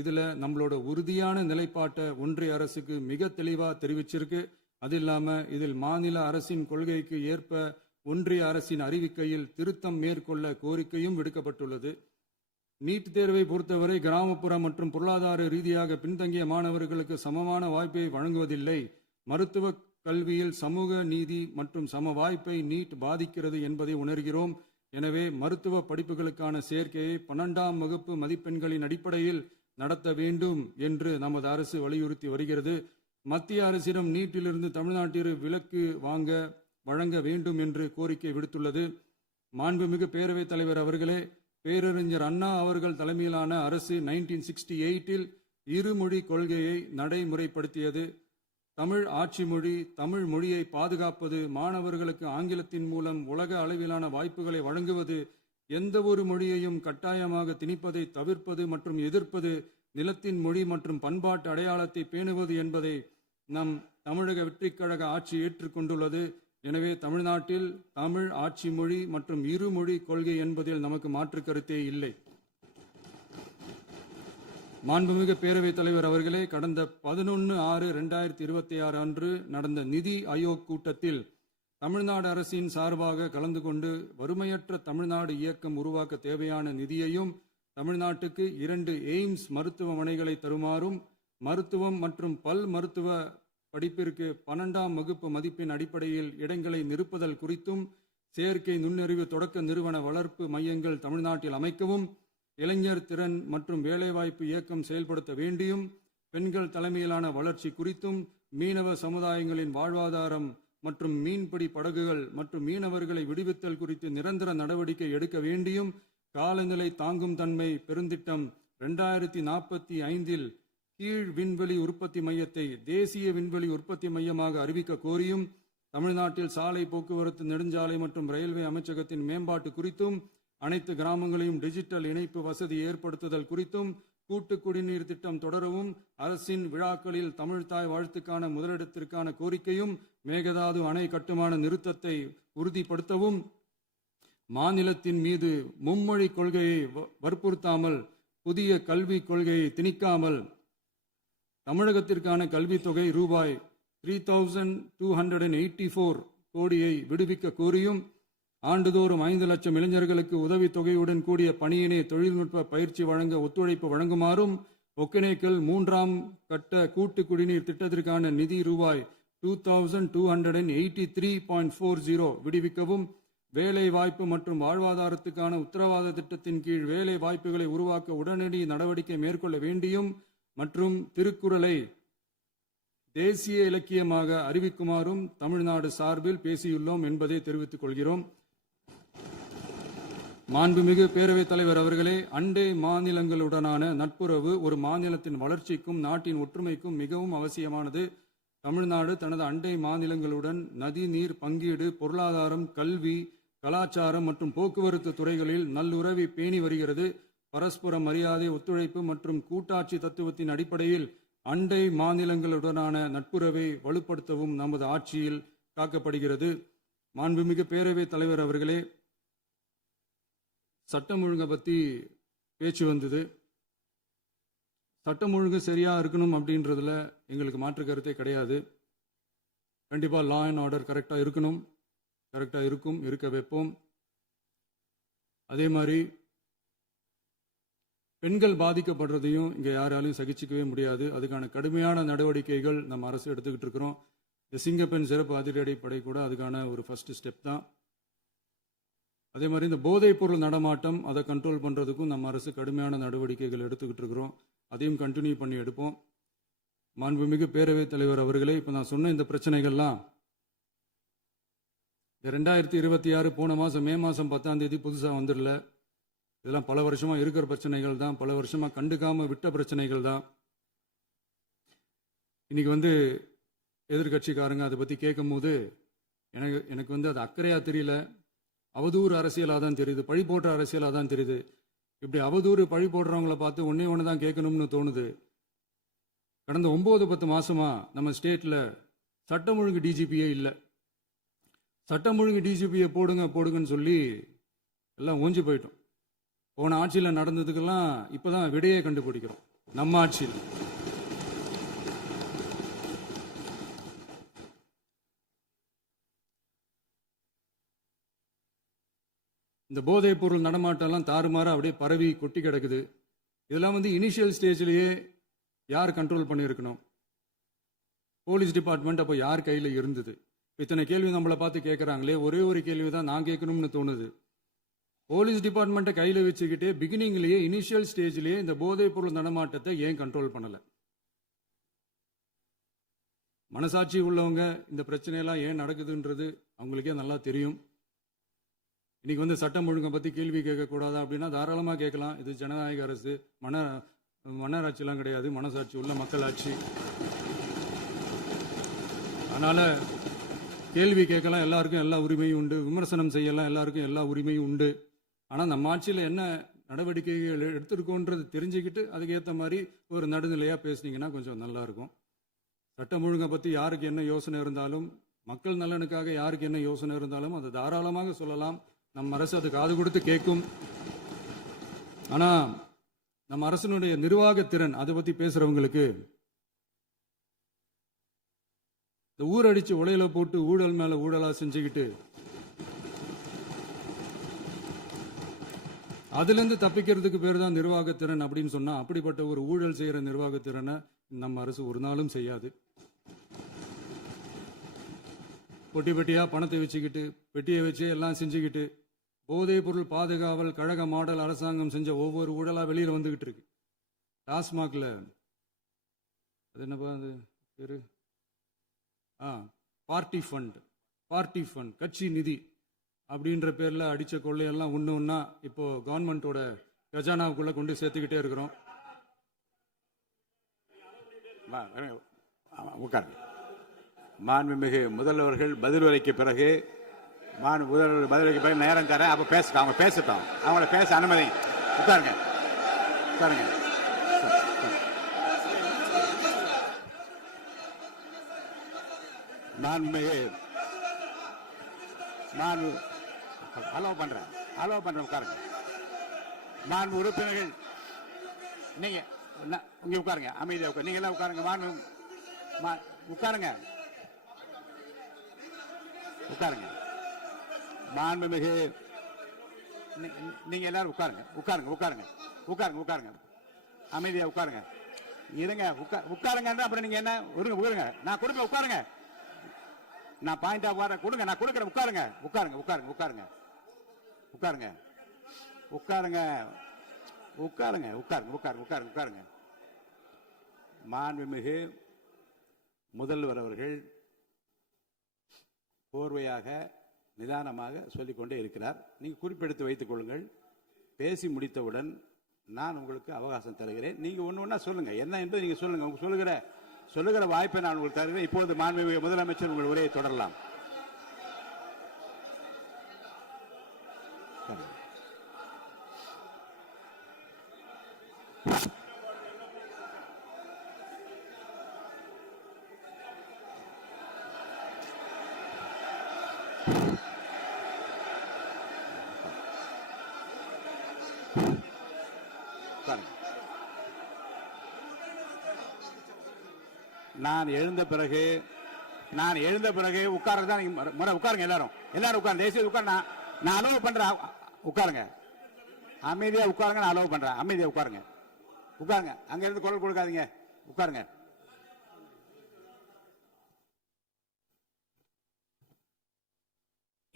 இதுல நம்மளோட உறுதியான நிலைப்பாட்டை ஒன்றிய அரசுக்கு மிக தெளிவா தெரிவிச்சிருக்கு. அது இல்லாம இதில் மாநில அரசின் கொள்கைக்கு ஏற்ப ஒன்றிய அரசின் அறிவிக்கையில் திருத்தம் மேற்கொள்ள கோரிக்கையும் விடுக்கப்பட்டுள்ளது. நீட் தேர்வை பொறுத்தவரை கிராமப்புற மற்றும் பொருளாதார ரீதியாக பின்தங்கிய மாணவர்களுக்கு சமமான வாய்ப்பை வழங்குவதில்லை. மருத்துவ கல்வியில் சமூக நீதி மற்றும் சம வாய்ப்பை நீட் பாதிக்கிறது என்பதை உணர்கிறோம். எனவே மருத்துவ படிப்புகளுக்கான சேர்க்கையை 12ஆம் வகுப்பு மதிப்பெண்களின் அடிப்படையில் நடத்த வேண்டும் என்று நமது அரசு வலியுறுத்தி வருகிறது. மத்திய அரசிடம் நீட்டிலிருந்து தமிழ்நாட்டிற்கு விலக்கு வழங்க வேண்டும் என்று கோரிக்கை விடுத்துள்ளது. மாண்புமிகு பேரவைத் தலைவர் அவர்களே, பேரறிஞர் அண்ணா அவர்கள் தலைமையிலான அரசு 1968இல் இருமொழி கொள்கையை நடைமுறைப்படுத்தியது. தமிழ் ஆட்சி மொழி, தமிழ் மொழியை பாதுகாப்பது, மாணவர்களுக்கு ஆங்கிலத்தின் மூலம் உலக அளவிலான வாய்ப்புகளை வழங்குவது, எந்த ஒரு மொழியையும் கட்டாயமாக திணிப்பதை தவிர்ப்பது மற்றும் எதிர்ப்பது, நிலத்தின் மொழி மற்றும் பண்பாட்டு அடையாளத்தை பேணுவது என்பதை நம் தமிழக வெற்றிக் கழக ஆட்சி ஏற்றுக்கொண்டுள்ளது. எனவே தமிழ்நாட்டில் தமிழ் ஆட்சி மொழி மற்றும் இருமொழி கொள்கை என்பதில் நமக்கு மாற்று கருத்தே இல்லை. மாண்புமிகு பேரவைத் தலைவர் அவர்களே, கடந்த 11/6/2026 அன்று நடந்த நிதி ஆயோக் கூட்டத்தில் தமிழ்நாடு அரசின் சார்பாக கலந்து கொண்டு வறுமையற்ற தமிழ்நாடு இயக்கம் உருவாக்க தேவையான நிதியையும் தமிழ்நாட்டுக்கு 2 எய்ம்ஸ் மருத்துவமனைகளை தருமாறும், மருத்துவம் மற்றும் பல் மருத்துவ படிப்பிற்கு 12ஆம் வகுப்பு மதிப்பெண் அடிப்படையில் இடங்களை நிரப்புதல் குறித்தும், செயற்கை நுண்ணறிவு தொடக்க நிறுவன வளர்ப்பு மையங்கள் தமிழ்நாட்டில் அமைக்கவும், இளைஞர் திறன் மற்றும் வேலைவாய்ப்பு இயக்கம் செயல்படுத்த வேண்டியும், பெண்கள் தலைமையிலான வளர்ச்சி குறித்தும், மீனவ சமுதாயங்களின் வாழ்வாதாரம் மற்றும் மீன்பிடி படகுகள் மற்றும் மீனவர்களை விடுவித்தல் குறித்து நிரந்தர நடவடிக்கை எடுக்க வேண்டியும், காலநிலை தாங்கும் தன்மை பெருந்திட்டம் 2045 கீழ் விண்வெளி உற்பத்தி மையத்தை தேசிய விண்வெளி உற்பத்தி மையமாக அறிவிக்க கோரியும், தமிழ்நாட்டில் சாலை போக்குவரத்து, நெடுஞ்சாலை மற்றும் ரயில்வே அமைச்சகத்தின் மேம்பாட்டு குறித்தும், அனைத்து கிராமங்களையும் டிஜிட்டல் இணைப்பு வசதி ஏற்படுத்துதல் குறித்தும், கூட்டு குடிநீர் திட்டம் தொடரவும், அரசின் விழாக்களில் தமிழ்தாய் வாழ்த்துக்கான முதலிடத்திற்கான கோரிக்கையும், மேகதாது அணை கட்டுமான நிறுத்தத்தை உறுதிப்படுத்தவும், மாநிலத்தின் மீது மும்மொழி கொள்கையை வற்புறுத்தாமல் புதிய கல்விக் கொள்கையை திணிக்காமல் தமிழகத்திற்கான கல்வித்தொகை ரூபாய் 3284 கோடியை விடுவிக்க கோரியும், ஆண்டுதோறும் 5 லட்சம் இளைஞர்களுக்கு உதவித்தொகையுடன் கூடிய பணியினை தொழில்நுட்ப பயிற்சி வழங்க ஒத்துழைப்பு வழங்குமாறும், ஒகேனக்கல் 3ஆம் கட்ட கூட்டு குடிநீர் திட்டத்திற்கான நிதி ரூபாய் 2283.40 விடுவிக்கவும், வேலை வாய்ப்பு மற்றும் வாழ்வாதாரத்துக்கான உத்தரவாத திட்டத்தின் கீழ் வேலை வாய்ப்புகளை உருவாக்க உடனடி நடவடிக்கை மேற்கொள்ள வேண்டியும் மற்றும் திருக்குறளை தேசிய இலக்கியமாக அறிவிக்குமாறும் தமிழ்நாடு சார்பில் பேசியுள்ளோம் என்பதை தெரிவித்துக் கொள்கிறோம். மாண்புமிகு பேரவைத் தலைவர் அவர்களே, அண்டை மாநிலங்களுடனான நட்புறவு ஒரு மாநிலத்தின் வளர்ச்சிக்கும் நாட்டின் ஒற்றுமைக்கும் மிகவும் அவசியமானது. தமிழ்நாடு தனது அண்டை மாநிலங்களுடன் நதி நீர் பங்கீடு, பொருளாதாரம், கல்வி, கலாச்சாரம் மற்றும் போக்குவரத்து துறைகளில் நல்லுறவை பேணி வருகிறது. பரஸ்பர மரியாதை, ஒத்துழைப்பு மற்றும் கூட்டாட்சி தத்துவத்தின் அடிப்படையில் அண்டை மாநிலங்களுடனான நட்புறவை வலுப்படுத்தவும் நமது ஆட்சியில் காக்கப்படுகிறது. மாண்புமிகு பேரவைத் தலைவர் அவர்களே, சட்டம் ஒழுங்கை பற்றி பேச்சு வந்தது. சட்டம் ஒழுங்கு சரியா இருக்கணும் அப்படின்றதுல எங்களுக்கு மாற்று கருத்தே கிடையாது. கண்டிப்பாக லா அண்ட் ஆர்டர் கரெக்டாக இருக்கணும், கரெக்டாக இருக்கும், இருக்க வைப்போம். அதே மாதிரி பெண்கள் பாதிக்கப்படுறதையும் இங்கே யாராலையும் சகிச்சிக்கவே முடியாது. அதுக்கான கடுமையான நடவடிக்கைகள் நம்ம அரசு எடுத்துக்கிட்டு இருக்கிறோம். இந்த சிங்கப்பெண் சிறப்பு அதிரடி படை கூட அதுக்கான ஒரு ஃபர்ஸ்ட் ஸ்டெப் தான். அதே மாதிரி இந்த போதைப் பொருள் நடமாட்டம், அதை கண்ட்ரோல் பண்ணுறதுக்கும் நம்ம அரசு கடுமையான நடவடிக்கைகள் எடுத்துக்கிட்டு இருக்கிறோம். அதையும் கண்டினியூ பண்ணி எடுப்போம். மாண்புமிகு பேரவைத் தலைவர் அவர்களே, இப்போ நான் சொன்ன இந்த பிரச்சனைகள்லாம் 2026 போன மாதம் மே மாதம் 10ஆம் தேதி புதுசாக வந்துடல. இதெல்லாம் பல வருஷமா இருக்கிற பிரச்சனைகள் தான், பல வருஷமா கண்டுக்காம விட்ட பிரச்சனைகள் தான். இன்னைக்கு எதிர்கட்சிக்காரங்க அதை பற்றி கேட்கும் போது எனக்கு அது அக்கறையா தெரியல, அவதூறு அரசியலாக தான் தெரியுது, பழி போடுற அரசியலாக தான் தெரியுது. இப்படி அவதூறு பழி போடுறவங்கள பார்த்து ஒன்று தான் கேட்கணும்னு தோணுது. கடந்த 9-10 மாசமா நம்ம ஸ்டேட்ல சட்டம் ஒழுங்கு டிஜிபியே இல்லை. சட்டம் ஒழுங்கு டிஜிபியை போடுங்கன்னு சொல்லி எல்லாம் ஓஞ்சி போயிட்டோம். போன ஆட்சியில் நடந்ததுக்கெல்லாம் இப்பதான் விடையே கண்டுபிடிக்கிறோம் நம்ம ஆட்சியில். இந்த போதைப் பொருள் நடமாட்டம்லாம் தாறுமாற அப்படியே பரவி கொட்டி கிடக்குது. இதெல்லாம் இனிஷியல் ஸ்டேஜ்லயே யார் கண்ட்ரோல் பண்ணியிருக்கணும்? போலீஸ் டிபார்ட்மெண்ட் அப்போ யார் கையில் இருந்தது? இத்தனை கேள்வி நம்மளை பார்த்து கேட்குறாங்களே, ஒரே ஒரு கேள்வி தான் நான் கேட்கணும்னு தோணுது. போலீஸ் டிபார்ட்மெண்ட்டை கையில் வச்சுக்கிட்டே பிகினிங்லேயே இனிஷியல் ஸ்டேஜ்லேயே இந்த போதைப் பொருள் நடமாட்டத்தை ஏன் கண்ட்ரோல் பண்ணலை? மனசாட்சி உள்ளவங்க இந்த பிரச்சனையெல்லாம் ஏன் நடக்குதுன்றது அவங்களுக்கே நல்லா தெரியும். இன்னைக்கு சட்டம் ஒழுங்கை பற்றி கேள்வி கேட்கக்கூடாதா அப்படின்னா தாராளமாக கேட்கலாம். இது ஜனநாயக அரசு, மன்னராட்சிலாம் கிடையாது, மனசாட்சி உள்ள மக்களாட்சி. அதனால கேள்வி கேட்கலாம், எல்லாருக்கும் எல்லா உரிமையும் உண்டு. விமர்சனம் செய்யலாம், எல்லாருக்கும் எல்லா உரிமையும் உண்டு. ஆனால் நம்ம ஆட்சியில் என்ன நடவடிக்கைகள் எடுத்திருக்கோன்றது தெரிஞ்சுக்கிட்டு அதுக்கேற்ற மாதிரி ஒரு நடுநிலையாக பேசுனீங்கன்னா கொஞ்சம் நல்லா இருக்கும். சட்டம் ஒழுங்கை பற்றி யாருக்கு என்ன யோசனை இருந்தாலும், மக்கள் நலனுக்காக யாருக்கு என்ன யோசனை இருந்தாலும் அதை தாராளமாக சொல்லலாம். நம்ம அரசு அது காது கொடுத்து கேட்கும். ஆனால் நம்ம அரசினுடைய நிர்வாகத்திறன் அதை பற்றி பேசுறவங்களுக்கு இந்த ஊரடிச்சு உலையில போட்டு ஊழல் மேல ஊழலா செஞ்சுக்கிட்டு அதுலேருந்து தப்பிக்கிறதுக்கு பேர் தான் நிர்வாகத்திறன் அப்படின்னு சொன்னா, அப்படிப்பட்ட ஒரு ஊழல் செய்யற நிர்வாகத்திறனை நம்ம அரசு ஒரு நாளும் செய்யாது. பொட்டி பெட்டியா பணத்தை வச்சுக்கிட்டு, பெட்டியை வச்சு எல்லாம் செஞ்சுக்கிட்டு, போதைப் பொருள் பாதுகாவல் கழக மாடல் அரசாங்கம் செஞ்ச ஒவ்வொரு ஊழலா வெளியில வந்துகிட்டு இருக்கு. டாஸ்மாக்ல அது என்னப்பா அது பேரு, பார்ட்டி ஃபண்ட் கட்சி நிதி அப்படின்ற பேர்ல அடிச்ச கொள்ளையெல்லாம் ஒண்ணு ஒண்ணா இப்போ கவர்மெண்டோட கஜானாவுக்குள்ள கொண்டு சேர்த்துக்கிட்டே இருக்கிறோம். உட்காருங்க. மாண்புமிகு முதல்வர்கள் பதில் உரைக்கு பிறகு முதல்வர் பதிலுக்கு பிறகு நேரம் தரேன். அப்ப பேச அவங்க பேசட்டும். அவங்கள பேச அனுமதி. உட்காருங்க உட்காருங்க. மாண்புமிகு அலோவ் பண்றேன் உட்காருங்க. மாண்பு உறுப்பினர்கள் நீங்க இங்க உட்காருங்க. அமைதியா உட்காரு. நீங்க எல்லாம் உட்காருங்க. உட்காருங்க. மாண்புமிகு நீங்க எல்லாரும் உட்காருங்க. அமைதியா உட்காருங்க. இருங்க. உட்காருங்க. அப்புறம் நீங்க என்ன உட்காருங்க. நான் கொடுப்பேன். உட்காருங்க. நான் பாயிண்ட் ஆஃப் ஆர்டர் கொடுங்க. நான் கொடுக்குறேன். உட்காருங்க. மாண்புமிகு முதல்வர் அவர்கள் கோர்வையாக நிதானமாக சொல்லிக்கொண்டே இருக்கிறார். நீங்க குறிப்பெடுத்து வைத்துக் கொள்ளுங்கள். பேசி முடித்தவுடன் நான் உங்களுக்கு அவகாசம் தருகிறேன். நீங்க ஒண்ணு சொல்லுங்க. என்ன என்பது நீங்க சொல்லுங்க. சொல்லுகிற வாய்ப்பை நான் உங்களுக்கு தருகிறேன். இப்போது மாண்புமிகு முதலமைச்சர் உங்கள் உரையை தொடரலாம். நான் எழுந்த பிறகு உட்கார்றதுதான் முறை. உட்காருங்க. எல்லாரும் உட்காருங்க. தேசிய உட்காரு. நான் அலோவ் பண்றேன். உட்காருங்க. அமைதியா உட்காருங்க. நான் அலோவ் பண்றேன். அமைதியா உட்காருங்க. அங்க இருந்து குரல் கொடுக்காதீங்க. உட்காருங்க.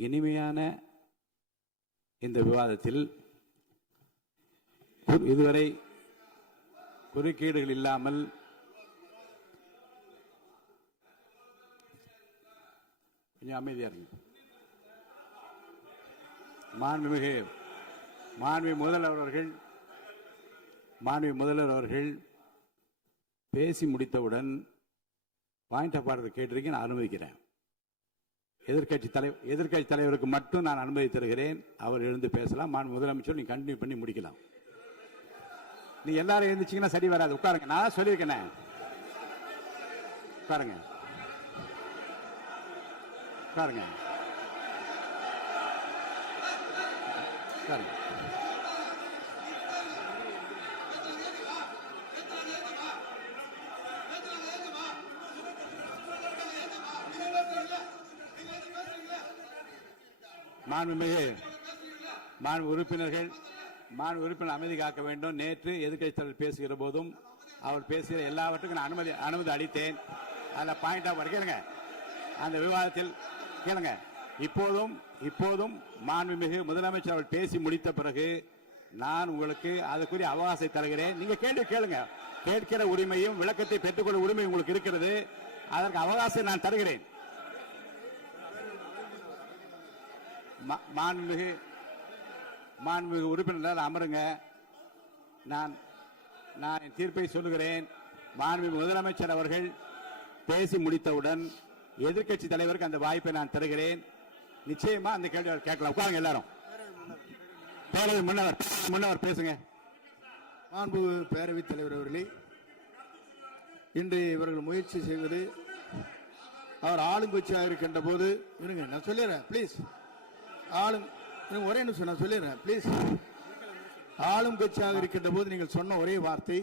இனிமையான இந்த விவாதத்தில் இதுவரை குறுக்கீடுகள் இல்லாமல் கொஞ்சம் அமைதியா இருங்க. மாண்புமிகு முதல்வர் அவர்கள் பேசி முடித்தவுடன் பாயிண்ட் ஆஃப் ஆர்டர் கேட்டிருக்கேன். நான் அனுமதிக்கிறேன். எதிர்கட்சி தலைவருக்கு மட்டும் நான் அனுமதி தருகிறேன். அவர் எழுந்து பேசலாம். மாண்பு முதலமைச்சர் நீங்க கண்டினியூ பண்ணி முடிக்கலாம். நீங்க எல்லாரும் எழுந்துச்சீங்கன்னா சரி வராது. உட்காருங்க. நான் சொல்லியிருக்கேன். உட்காருங்க. மாண்பு உறுப்பினர் அமைதி காக்க வேண்டும். நேற்று எதிர்க்கட்சி தலைவர் பேசுகிற போதும் அவர் பேசுகிற எல்லாவற்றுக்கும் நான் அனுமதி அளித்தேன். அதில் பாயிண்ட் ஆஃப் கேளுங்க. அந்த விவாதத்தில் கேளுங்க. இப்போதும் மாண்புமிகு முதலமைச்சர் அவர்கள் பேசி முடித்த பிறகு நான் உங்களுக்கு அதுக்குரிய அவகாசத்தை தருகிறேன். நீங்க கேள்வி கேளுங்க. கேட்கிற உரிமையும் விளக்கத்தை பெற்றுக்கொள்ள உரிமை உங்களுக்கு இருக்கிறது. அதற்கு அவகாசம் நான் தருகிறேன். மாண்புமிகு உறுப்பினர் அமருங்க. நான் என் தீர்ப்பை சொல்லுகிறேன். மாண்புமிகு முதலமைச்சர் அவர்கள் பேசி முடித்தவுடன் எதிர்க்கட்சி தலைவருக்கு அந்த வாய்ப்பை நான் தருகிறேன். நிச்சயமா அந்த கேள்வி கேட்கலாம். உட்காருங்க. எல்லாரும் முன்னவர் பேசுங்க. மாண்பு பேரவைத் தலைவர் அவர்களே, இன்று இவர்கள் முயற்சி செய்வது அவர் ஆளுங்கட்சியாக இருக்கின்ற போது நான் சொல்லிடுறேன். பிளீஸ் ஒரே நிமிஷம் நான் சொல்லிடுறேன். பிளீஸ் ஆளும் கட்சியாக இருக்கின்ற போது நீங்கள் சொன்ன ஒரே வார்த்தை,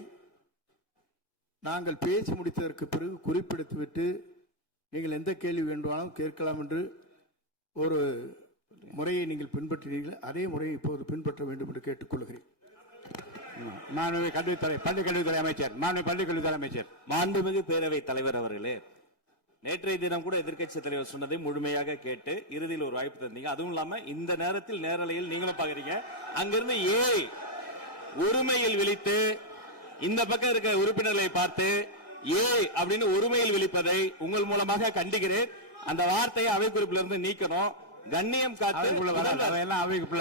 நாங்கள் பேசி முடித்ததற்கு பிறகு குறிப்பிடுத்துவிட்டு நீங்கள் எந்த கேள்வி வேண்டுமானாலும் கேட்கலாம் என்று ஒரு முறையை நீங்கள் பின்பற்றினீர்கள் அதே முறையை இப்போது பின்பற்ற வேண்டும் என்று கேட்டுக்கொள்கிறேன். மாண்புமிகு பள்ளிக்கல்வித்துறை அமைச்சர், மாண்புமிகு பள்ளிக்கல்வித்துறை அமைச்சர். மாண்புமிகு பேரவைத் தலைவர் அவர்களே, நேற்றைய தினம் கூட எதிர்க்கட்சி தலைவர் சொன்னதை முழுமையாக கேட்டு இறுதியில் ஒரு வாய்ப்பு தந்தீங்க. அதுவும் இல்லாம இந்த நேரத்தில் நேரலையில் நீங்களும் பாக்குறீங்க. அங்கிருந்து ஒருமையில் விழித்து இந்த பக்கம் இருக்க உறுப்பினர்களை பார்த்து அப்படின்னு ஒருமையில் விழிப்பதை உங்கள் மூலமாக கண்டிக்கிறேன். அந்த வார்த்தையை அவை குறிப்பிலிருந்து நீக்கணும். கண்ணியம் காத்து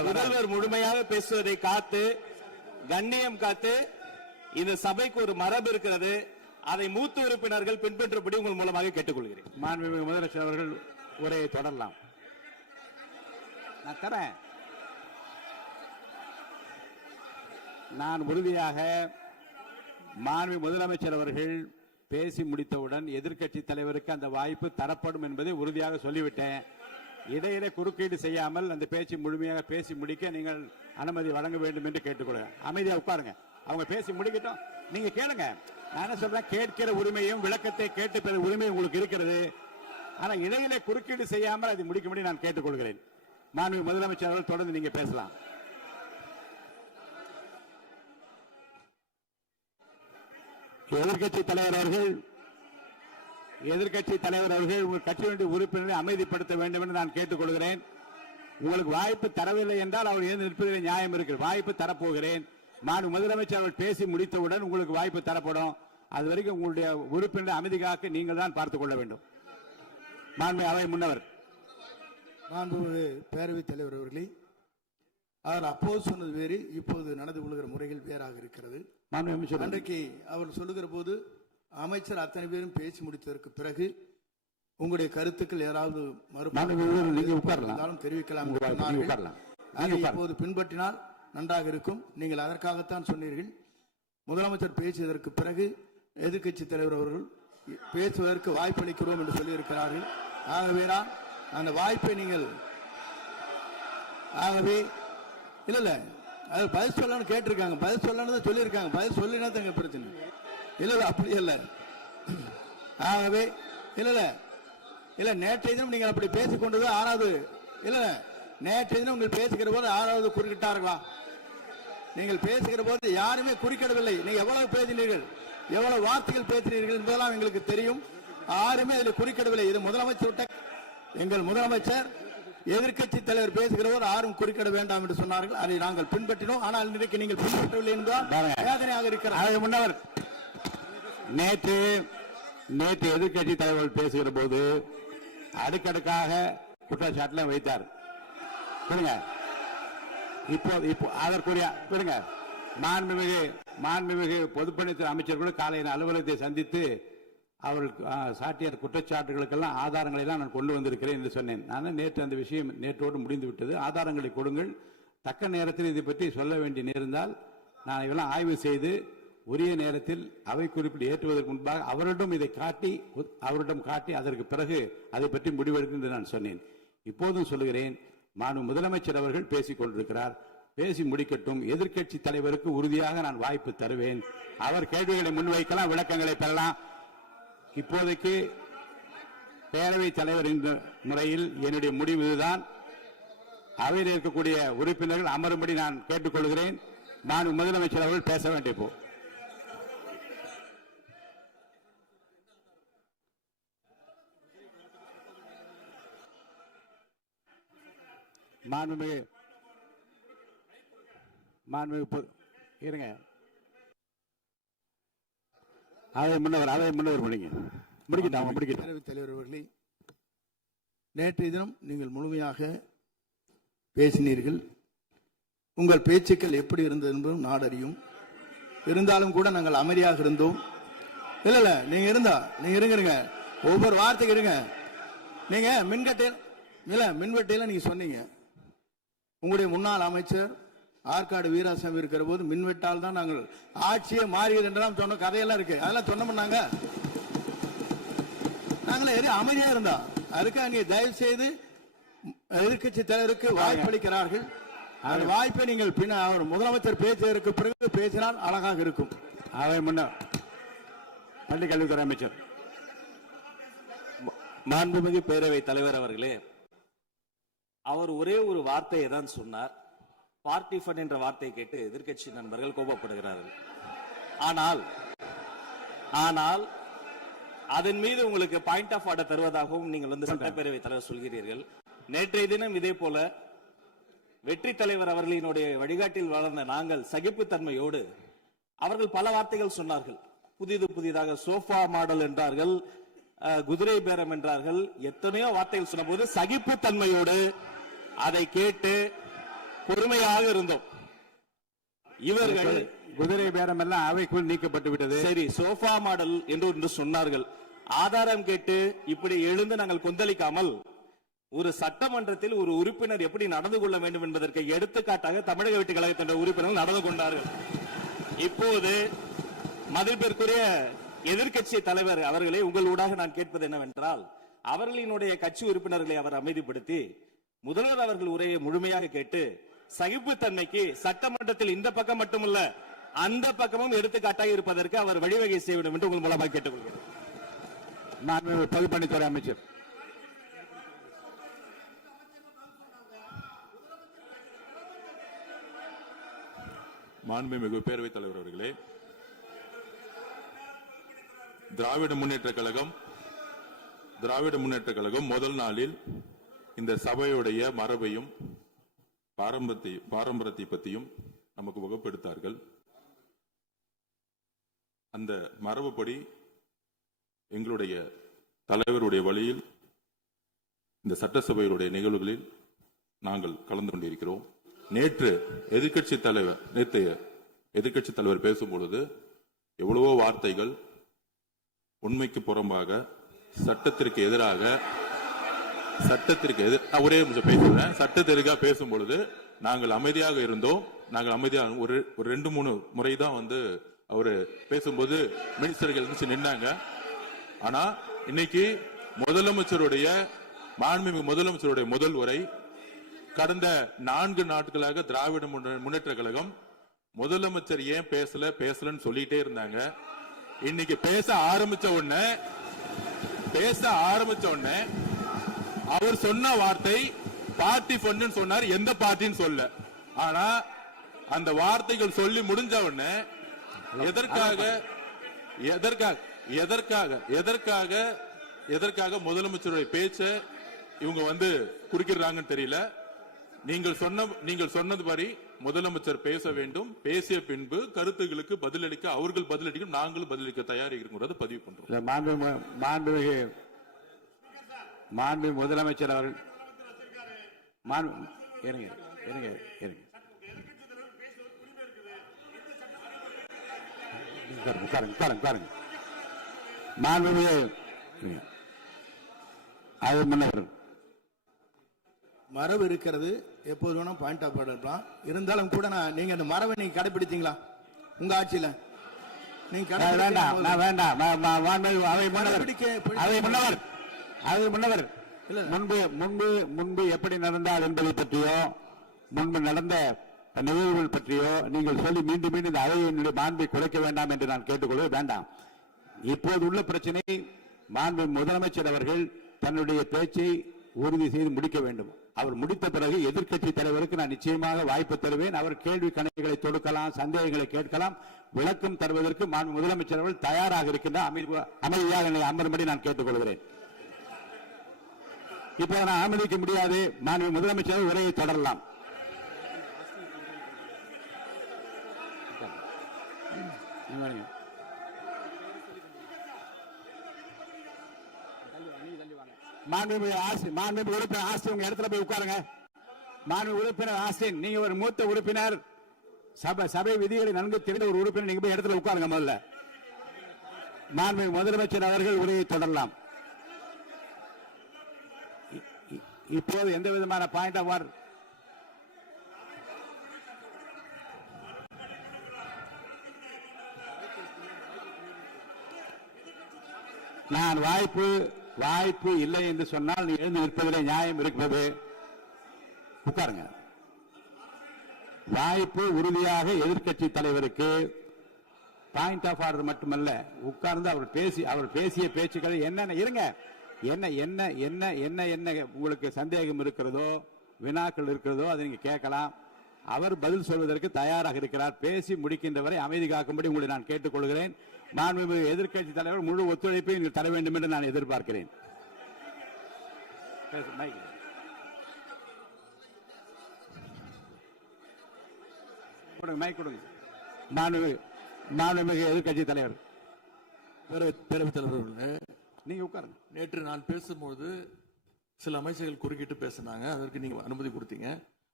முதல்வர் முழுமையாக பேசுவதை காத்து கண்ணியம் காத்து இந்த சபைக்கு ஒரு மரபு இருக்கிறது. அதை மூத்த உறுப்பினர்கள் பின்பற்றபடி உங்கள் மூலமாக கேட்டுக்கொள்கிறேன். மாண்புமிகு முதலமைச்சர் அவர்கள் உரையை தொடரலாம். நான் தரேன். நான் உறுதியாக மாண்புமிகு முதலமைச்சர் அவர்கள் பேசி முடித்தவுடன் எதிர்க்கட்சி தலைவருக்கு அந்த வாய்ப்பு தரப்படும் என்பதை உறுதியாக சொல்லிவிட்டேன். இடையிலே குறுக்கீடு செய்யாமல் அந்த பேச்சு முழுமையாக பேசி முடிக்க நீங்கள் அனுமதி வழங்க வேண்டும் என்று கேட்டுக்கொள்கிறேன். அமைதியா உட்காருங்க. அவங்க பேசி முடிக்கட்டும், நீங்க கேளுங்க. நான் என்ன சொல்றேன், கேட்கிற உரிமையும் விளக்கத்தை கேட்டு பெற உரிமையும் உங்களுக்கு இருக்கிறது. ஆனா இடையிலே குறுக்கீடு செய்யாமல் அதை முடிக்கும்படி நான் கேட்டுக்கொள்கிறேன். மாண்புமிகு முதலமைச்சர் அவர்கள் தொடர்ந்து நீங்க பேசலாம். எதிர்க்கட்சி தலைவர் அவர்கள் உங்கள் கட்சியினுடைய உறுப்பினரை அமைதிப்படுத்த வேண்டும் என்று நான் கேட்டுக்கொள்கிறேன். உங்களுக்கு வாய்ப்பு தரவில்லை என்றால் அவர் எழுந்து நிற்பதில் நியாயம் இருக்கு. வாய்ப்பு தரப்போகிறேன். மாண்புமிகு முதலமைச்சர் அவர்கள் பேசி முடித்தவுடன் உங்களுக்கு வாய்ப்பு தரப்படும். அது வரைக்கும் உங்களுடைய உறுப்பினரை அமைதி காக்க நீங்கள் தான் பார்த்துக் கொள்ள வேண்டும். மாண்புமிகு அவை முன்னவர். மாண்புமிகு பேரவைத் தலைவர் அவர்களே, அவர் அப்போது சொன்னது வேறு, இப்போது நடந்து கொள்கிற முறைகள் வேறாக இருக்கிறது. அன்றைக்கு அவர் சொல்லுகிற போது அமைச்சர் அத்தனை பேரும் பேசி முடித்ததற்கு பிறகு உங்களுடைய கருத்துக்கள் ஏதாவது தெரிவிக்கலாம். இப்போது பின்பற்றினால் நன்றாக இருக்கும். நீங்கள் அதற்காகத்தான் சொன்னீர்கள். முதலமைச்சர் பேசியதற்கு பிறகு எதிர்க்கட்சி தலைவர் அவர்கள் பேசுவதற்கு வாய்ப்பளிக்கிறோம் என்று சொல்லியிருக்கிறார்கள். ஆகவே அந்த வாய்ப்பை நீங்கள் இல்ல அது பதில் சொல்லணும்னு கேட்டிருக்காங்க. பதில் சொல்லணும் சொல்லியிருக்காங்க. பதில் சொல்லினா தங்க பிரச்சனை இல்ல. அப்படி இல்ல. ஆகவே இல்ல நேற்றைய தினம் நீங்கள் அப்படி பேசிக் கொண்டது ஆறாவது இல்ல. நேற்றைய தினம் நீங்கள் பேசுகிற போது ஆறாவது குறுக்கிட்டார்களா? நீங்கள் பேசுகிற போது யாருமே குறுக்கிடவில்லை. நீங்க எவ்வளவு பேசினீர்கள், எவ்வளவு வார்த்தைகள் பேசினீர்கள் என்பதெல்லாம் எங்களுக்கு தெரியும். யாருமே அதில் குறுக்கிடவில்லை. இது முதலமைச்சர், எங்கள் முதலமைச்சர் எதிர்க்கட்சி தலைவர் பேசுகிறவர் யாரும் குறுக்கிட வேண்டாம் என்று சொன்னார்கள். அதை நாங்கள் பின்பற்றினோம். ஆனால் இன்றைக்கு நீங்கள் பின்பற்றவில்லை என்பதால் வேதனையாக இருக்கிறார். முன்னவர் நேற்று எதிர்க்கட்சி தலைவர் பேசுகிற போது அடுக்கடுக்காக குற்றச்சாட்டுல வைத்தார். இப்போ அதற்குரிய மாண்புமிகு பொதுப்பணித்துறை அமைச்சர்கள் காலையில் அலுவலகத்தை சந்தித்து அவர்கள் சாட்டிய குற்றச்சாட்டுகளுக்கெல்லாம் ஆதாரங்களை எல்லாம் நான் கொண்டு வந்திருக்கிறேன் என்று சொன்னேன். நான் நேற்று அந்த விஷயம் நேற்றோடு முடிந்து விட்டது. ஆதாரங்களை கொடுங்கள். தக்க நேரத்தில் இதை பற்றி சொல்ல வேண்டிய நேர்ந்தால் நான் இதெல்லாம் ஆய்வு செய்து உரிய நேரத்தில் அவை குறிப்பிட்டு ஏற்றுவதற்கு முன்பாக அவரிடம் காட்டி அதற்கு பிறகு அதை பற்றி முடிவெடுக்கும் என்று நான் சொன்னேன். இப்போதும் சொல்லுகிறேன், மாண்புமிகு முதலமைச்சர் அவர்கள் பேசிக் கொண்டிருக்கிறார். பேசி முடிக்கட்டும். எதிர்க்கட்சி தலைவருக்கு உறுதியாக நான் வாய்ப்பு தருவேன். அவர் கேள்விகளை முன்வைக்கலாம், விளக்கங்களை பெறலாம். இப்போதைக்கு பேரவைத் தலைவர் என்ற முறையில் என்னுடைய முடிவு இதுதான். அவையில் இருக்கக்கூடிய உறுப்பினர்கள் அமரும்படி நான் கேட்டுக்கொள்கிறேன். நான் முதலமைச்சர் அவர்கள் பேச வேண்டிய போ இருங்க. அவை முன்னவர் பேரவைத் தலைவர் அவர்களே, நேற்றைய தினம் நீங்கள் முழுமையாக பேசினீர்கள். உங்கள் பேச்சுக்கள் எப்படி இருந்தது என்பதும் நாடறியும். இருந்தாலும் கூட நாங்கள் அமைதியாக இருந்தோம். இல்ல நீங்க இருங்க. ஒவ்வொரு வார்த்தைக்கு இருங்க. நீங்க மின்வெட்டையில நீங்க சொன்னீங்க. உங்களுடைய முன்னாள் அமைச்சர் ஆற்காடு வீராசாமி இருக்கிற போது மின்வெட்டால் தான் நாங்கள் ஆட்சியே மாறியது என்றெல்லாம் சொன்ன கதையெல்லாம் இருக்கு. அதெல்லாம் சொன்னோம்னாங்க. நாங்களே அமைதியா இருந்தா அதுக்காக நீங்க தயவு செய்து எதிர்க்கட்சி தலைவருக்கு வாய்ப்பளிக்கிறார்கள். அந்த வாய்ப்பை நீங்கள் அவர் முதலமைச்சர் பேசியதற்கு பிறகு பேசினால் அழகாக இருக்கும். அவை முன்னர் பள்ளிக்கல்வித்துறை அமைச்சர். மாண்புமிகு பேரவைத் தலைவர் அவர்களே, அவர் ஒரே ஒரு வார்த்தையை தான் சொன்னார். பார்ட்டி ஃபண்ட் என்ற வார்த்தையை கேட்டு எதிர்க்கட்சி நண்பர்கள் கோபப்படுகிறார்கள். ஆனால் அதன் மீது உங்களுக்கு பாயிண்ட் ஆஃப் ஆர்டர் தருவதாகவும் நீங்கள் வந்து சட்டப்பேரவை தலைவர் சொல்கிறீர்கள். நேற்றைய தினம் இதே போல வெற்றி தலைவர் அவர்களினுடைய வழிகாட்டில் வளர்ந்த நாங்கள் சகிப்புத்தன்மையோடு அவர்கள் பல வார்த்தைகள் சொன்னார்கள். புதிதாக சோஃபா மாடல் என்றார்கள், குதிரை பேரம் என்றார்கள், எத்தனையோ வார்த்தைகள் சொன்ன போது சகிப்புத்தன்மையோடு அதை கேட்டு பொறுமையாக இருந்தோம். இவர்கள் குதிரை பேரம் எல்லாம் அவைக்குள் நீக்கப்பட்டு விட்டது. சரி, சோஃபா மாடல் என்று சொன்னார்கள். ஆதாரம் கேட்டு இப்படி எழுந்து நாங்கள் கொந்தளிக்காமல் ஒரு சட்டமன்றத்தில் ஒரு உறுப்பினர் எப்படி நடந்து கொள்ள வேண்டும் என்பதற்கு எடுத்துக்காட்டாக தமிழக வெற்றி கழகத்தின் உறுப்பினர்கள் நடந்து கொண்டார்கள். இப்போது மதிப்பிற்குரிய எதிர்க்கட்சி தலைவர் அவர்களை உங்கள் ஊடாக நான் கேட்பது என்னவென்றால், அவர்களினுடைய கட்சி உறுப்பினர்களை அவர் அமைதிப்படுத்தி முதல்வர் அவர்கள் உரையை முழுமையாக கேட்டு சகிப்புத்தன்மைக்கு சட்டமன்றத்தில் இந்த பக்கம் மட்டுமல்ல அந்த பக்கமும் எடுத்துக்காட்டாக இருப்பதற்கு அவர் வழிவகை செய்ய வேண்டும் என்று உங்கள் மூலமாக கேட்டுக்கொள்கிறேன். பொதுப்பணித்துறை அமைச்சர். மாண்புமிகு பேரவைத் தலைவர் அவர்களே, திராவிட முன்னேற்ற கழகம் முதல் நாளில் இந்த சபையுடைய மரபையும் பாரம்பரியத்தை பற்றியும் நமக்கு வகுப்படுத்தார்கள். அந்த மரபுப்படி எங்களுடைய தலைவருடைய வழியில் இந்த சட்டசபையுடைய நிகழ்வுகளில் நாங்கள் கலந்து கொண்டிருக்கிறோம். நேற்றைய எதிர்க்கட்சி தலைவர் பேசும்பொழுது எவ்வளவோ வார்த்தைகள் உண்மைக்கு புறம்பாக சட்டத்திற்கு எதிராக ஒரே நிமிஷம் பேசுறேன். சட்டத்திற்காக பேசும் பொழுது நாங்கள் அமைதியாக இருந்தோம். ஒரு 2-3 முறை தான் வந்து அவரு பேசும்போது மினிஸ்டர்கள் நின்னாங்க. ஆனா இன்னைக்கு மாண்புமிகு முதலமைச்சருடைய முதல் உரை, கடந்த 4 நாட்களாக திராவிட முன்னேற்ற கழகம் முதலமைச்சர் ஏன் பேசலன்னு சொல்லிட்டே இருந்தாங்க. இன்னைக்கு பேச ஆரம்பிச்ச உடனே அவர் சொன்ன வார்த்தை பார்ட்டி ஃபண்ட் சொன்னார். எந்த பார்ட்டின்னு சொல்ல. ஆனா அந்த வார்த்தைகள் சொல்லி முடிஞ்ச உடனே எதற்காக முதலமைச்சருடைய பேச்ச இவங்க வந்து குறுக்கிறாங்கன்னு தெரியல. நீங்கள் சொன்னது மாதிரி முதலமைச்சர் பேச வேண்டும். பேசிய பின்பு கருத்துகளுக்கு பதிலளிக்க அவர்கள் பதிலளிக்கும், நாங்களும் பதிலளிக்க தயாராக இருக்கிறது பதிவு பண்றோம். மாண்புமிகு முதலமைச்சர் அவர்கள் மரபு இருக்கிறது, எப்போது வேணும் பாயிண்ட் ஆஃப் ஆர்டர் இருக்கலாம். இருந்தாலும் கூட நீங்க அந்த மரபை நீங்க கடைபிடித்தீங்களா உங்க ஆட்சியில? நீங்க முன்னவர் முன்பு எப்படி நடந்தால் என்பதை பற்றியோ முன்பு நடந்த நிகழ்வுகள் பற்றியோ நீங்கள் சொல்லி மீண்டும் இந்த அவையினுடைய மாண்பை குறைக்க வேண்டாம் என்று நான் கேட்டுக்கொள்ள வேண்டாம். இப்போது உள்ள பிரச்சனை, மாண்பு முதலமைச்சர் அவர்கள் தன்னுடைய பேச்சை உறுதி செய்து முடிக்க வேண்டும். அவர் முடித்த பிறகு எதிர்க்கட்சி தலைவருக்கு நான் நிச்சயமாக வாய்ப்பு தருவேன். அவர் கேள்வி கணைகளை தொடுக்கலாம், சந்தேகங்களை கேட்கலாம், விளக்கம் தருவதற்கு மாண்பு முதலமைச்சர் அவர்கள் தயாராக இருக்கின்ற அமைதியாக அமரும்படி நான் கேட்டுக்கொள்கிறேன். இப்போ நான் அனுமதிக்க முடியாது. மாண்பு முதலமைச்சர் உரையை தொடரலாம். மாண்புமிகு உறுப்பினர் ஆஸ்டின் உங்க இடத்துல போய் உட்காருங்க. மாண்புமிகு உறுப்பினர் ஆஸ்டின், நீங்க ஒரு மூத்த உறுப்பினர், சபை விதிகளை நன்கு தெரிந்த ஒரு உறுப்பினர், நீங்க போய் இடத்துல உட்காருங்க. முதல்ல மாண்புமிகு முதலமைச்சர் அவர்கள் உரையை தொடரலாம். இப்போது எந்த விதமான பாயிண்ட் ஆஃப் ஆர்டர் நான் வாய்ப்பு இல்லை என்று சொன்னால் நீ எழுந்து நிற்பதிலே நியாயம் இருக்கிறது. உட்காருங்க. வாய்ப்பு உறுதியாக எதிர்க்கட்சி தலைவருக்கு பாயிண்ட் ஆஃப் ஆர்டர் மட்டுமல்ல, உட்கார்ந்து அவர் பேசிய பேச்சுக்கள் என்னென்ன இருங்க, என்ன என்ன என்ன என்ன என்ன உங்களுக்கு சந்தேகம் இருக்கிறதோ வினாக்கள் இருக்கிறதோ அதை நீங்க கேட்கலாம். அவர் பதில் சொல்வதற்கு தயாராக இருக்கிறார். பேசி முடிக்கின்ற வரை அமைதி காக்கும்படி உங்களை நான் கேட்டுக்கொள்கிறேன். மாண்புமிகு எதிர்க்கட்சி தலைவர் முழு ஒத்துழைப்பை நீங்கள் தர வேண்டும் என்று நான் எதிர்பார்க்கிறேன். மைக் கொடுங்க. மாண்புமிகு எதிர்க்கட்சி தலைவர். பேரவைத் தலைவர் அவர்களே, நீங்க உட்காருங்க. நேற்று நான் பேசும்போது சில அமைச்சர்கள் குறுக்கிட்டு பேசினாங்க, அதற்கு நீங்க அனுமதி கொடுத்தீங்க.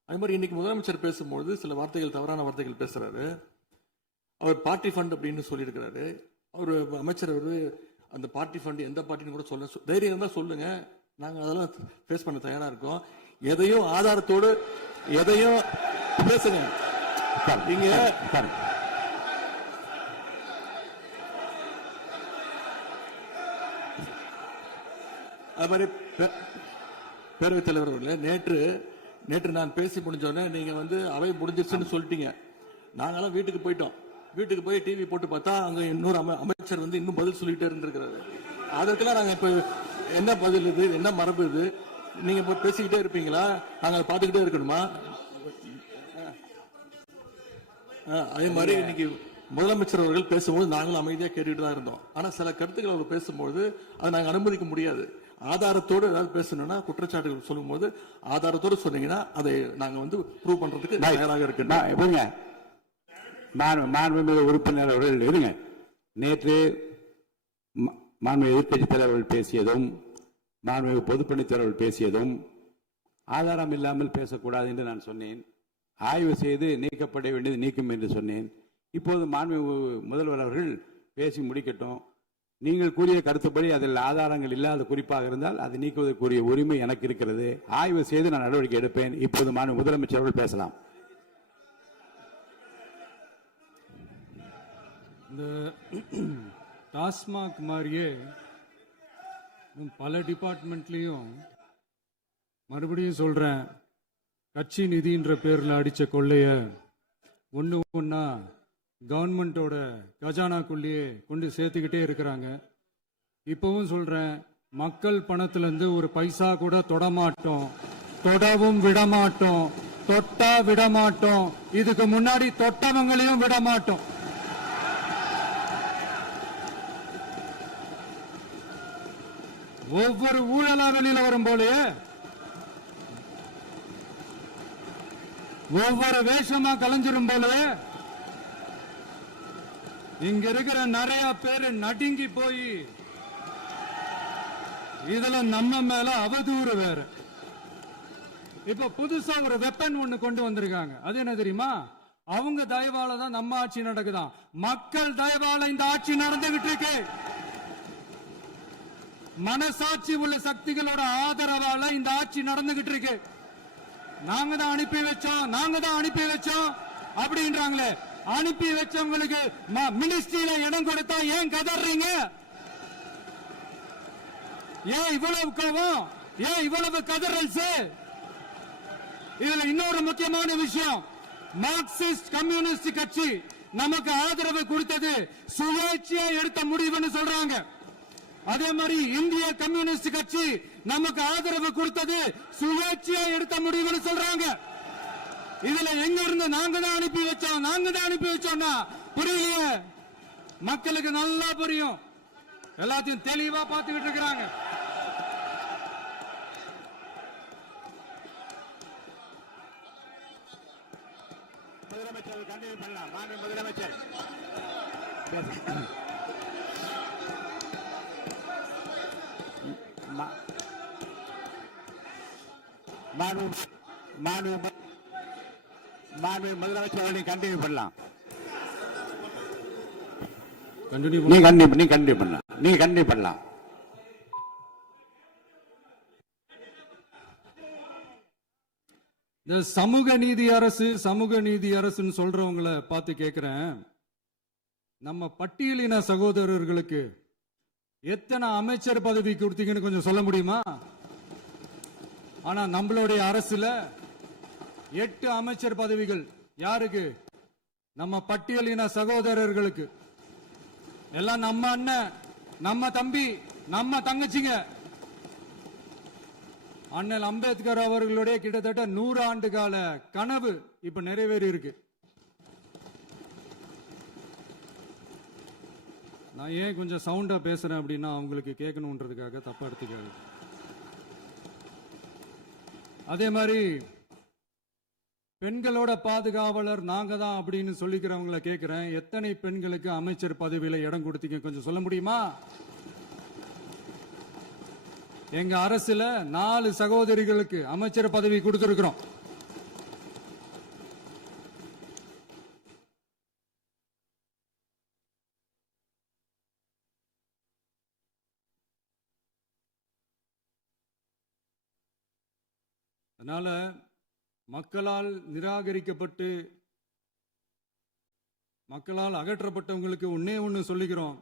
அது மாதிரி இன்னைக்கு முதலமைச்சர் பேசும்போது சில வார்த்தைகள், தவறான வார்த்தைகள் பேசுறாரு. அவர் பார்ட்டி ஃபண்ட் அப்படின்னு சொல்லியிருக்கிறாரு. அவர் அமைச்சர் அந்த பார்ட்டி ஃபண்ட் எந்த பார்ட்டின்னு கூட சொல்ல தைரியம் இருந்தா சொல்லுங்க, நாங்க அதெல்லாம் ஃபேஸ் பண்ண தயாரா இருக்கோம். எதையும் ஆதாரத்தோடு எதையும் பேசுங்க. நீங்க அது மாதிரி பேரவைத் தலைவர் அவர்களே, நேற்று நான் பேசி முடிஞ்சோடனே நீங்க அவை முடிஞ்சிருச்சுன்னு சொல்லிட்டீங்க. நாங்கெல்லாம் வீட்டுக்கு போயிட்டோம். வீட்டுக்கு போய் டிவி போட்டு பார்த்தா அங்க இன்னொரு அமைச்சர் இன்னும் பதில் சொல்லிட்டே இருந்திருக்கிறாரு. அதற்கெல்லாம் நாங்க இப்ப என்ன பதில் இது, என்ன மரபு இது? நீங்க இப்ப பேசிக்கிட்டே இருப்பீங்களா? நாங்க அதை பார்த்துக்கிட்டே இருக்கணுமா? அதே மாதிரி இன்னைக்கு முதலமைச்சர் அவர்கள் பேசும்போது நாங்களும் அமைதியா கேட்டுட்டு தான் இருந்தோம். ஆனா சில கருத்துக்கள் அவர் பேசும்போது அதை நாங்க அனுமதிக்க முடியாது. ஆதாரத்தோடு ஏதாவது பேசணும்னா, குற்றச்சாட்டுகள் சொல்லும் போது ஆதாரத்தோடு சொன்னீங்கன்னா அதை நாங்க ப்ரூவ் பண்றதுக்கு தயாராக இருக்கு. மாண்புமிகு உறுப்பினர் அவர்கள் இருங்க. நேற்று மாண்புமிகு எதிர்க்கட்சி தலைவர்கள் பேசியதும் மாண்புமிகு பொதுப்பணித் தலைவர்கள் பேசியதும் ஆதாரம் இல்லாமல் பேசக்கூடாது என்று நான் சொன்னேன். ஆய்வு செய்து நீக்கப்பட வேண்டியது நீக்கும் என்று சொன்னேன். இப்போது மாண்புமிகு முதல்வர் அவர்கள் பேசி முடிக்கட்டும். நீங்கள் கூறிய கருத்துப்படி அதில் ஆதாரங்கள் இல்லாத குறிப்பாக இருந்தால் அதை நீக்குவதற்குரிய உரிமை எனக்கு இருக்கிறது. ஆய்வு செய்து நான் நடவடிக்கை எடுப்பேன். இப்போது மாண்புமிகு முதலமைச்சர் அவர்கள் பேசலாம். இந்த டாஸ்மாக் மாதிரியே பல டிபார்ட்மெண்ட்லயும் மறுபடியும் சொல்றேன், கட்சி நிதின்ற பேர்ல அடிச்ச கொள்ளைய ஒன்னா கவர்மெண்டோட கஜானாக்குள்ளேயே கொண்டு சேர்த்துக்கிட்டே இருக்கிறாங்க. இப்பவும் சொல்றேன், மக்கள் பணத்துல இருந்து ஒரு பைசா கூட தொடமாட்டோம், தொடவும் விடமாட்டோம், தொட்டா விடமாட்டோம். இதுக்கு முன்னாடி தொட்டவங்களையும் விடமாட்டோம். ஒவ்வொரு ஊழலா வெளியில வரும் போலயே, ஒவ்வொரு வேஷமா கலைஞ்சிரும் போலயே இங்க இருக்கிற நிறைய பேரு நடுங்கி போய் இதுல நம்ம மேல அவதூறு வேற. இப்ப புதுசா ஒரு வெப்பன் ஒண்ணு கொண்டு வந்திருக்காங்க. அது என்ன தெரியுமா? அவங்க தயவால தான் நம்ம ஆட்சி நடக்குதாம். மக்கள் தயவால இந்த ஆட்சி நடந்துகிட்டு இருக்கு. மனசாட்சி உள்ள சக்திகளோட ஆதரவால இந்த ஆட்சி நடந்துகிட்டு இருக்கு. நாங்க தான் அனுப்பி வச்சோம் அப்படின்றாங்களே. அனுப்பி வச்சவங்களுக்கு மினிஸ்ட்ரியில இடம் கொடுத்தா ஏன் கதறீங்க? ஏன் இவ்வளவு கோவம்? ஏன் இவ்வளவு கதறல்ஸ்? இதுல இன்னொரு முக்கியமான விஷயம், மார்க்சிஸ்ட் கம்யூனிஸ்ட் கட்சி நமக்கு ஆதரவு கொடுத்தது சுயேட்சையா எடுத்த முடிவுன்னு சொல்றாங்க. அதே மாதிரி இந்திய கம்யூனிஸ்ட் கட்சி நமக்கு ஆதரவு கொடுத்தது சுயேட்சையா எடுத்த முடிவுன்னு சொல்றாங்க. இதுல எங்க இருந்து நாங்க தான் அனுப்பி வச்சோம்னா புரியலையே. மக்களுக்கு நல்லா புரியும். எல்லாத்தையும் தெளிவா பார்த்துக்கிட்டு இருக்கிறாங்க. முதலமைச்சர் கண்டினியூ பண்ணலாம். முதலமைச்சர் முதலமைச்சர் கண்டினியூ பண்ணலாம். நீ கண்டினியூ பண்ணலாம். இந்த சமூக நீதி அரசுன்னு சொல்றவங்களை பார்த்து கேட்கிறேன், நம்ம பட்டியலின சகோதரர்களுக்கு எத்தனை அமைச்சர் பதவி கொடுத்தீங்கன்னு கொஞ்சம் சொல்ல முடியுமா? ஆனா நம்மளுடைய அரசுல 8 அமைச்சர் பதவிகள் யாருக்கு? நம்ம பட்டியலின சகோதரர்களுக்கு. எல்லாம் நம்ம அண்ணன், நம்ம தம்பி, நம்ம தங்கச்சிங்க. அண்ணல் அம்பேத்கர் அவர்களுடைய கிட்டத்தட்ட 100 ஆண்டு கால கனவு இப்ப நிறைவேறி இருக்கு. நான் ஏன் கொஞ்சம் சவுண்டா பேசுறேன் அப்படின்னா அவங்களுக்கு கேட்கணுன்றதுக்காக தப்பா எடுத்துக்காது. அதே மாதிரி பெண்களோட பாதுகாவலர் நாங்க தான் அப்படின்னு சொல்லிக்கிறவங்களை கேட்கிறேன், எத்தனை பெண்களுக்கு அமைச்சர் பதவியில இடம் கொடுத்தீங்க கொஞ்சம் சொல்ல முடியுமா? எங்க அரசுல 4 சகோதரிகளுக்கு அமைச்சர் பதவி கொடுத்திருக்கிறோம். அதனால மக்களால் நிராகரிக்கப்பட்டு மக்களால் அகற்றப்பட்டவங்களுக்கு ஒன்னே ஒன்னு சொல்லிக்கிறோம்,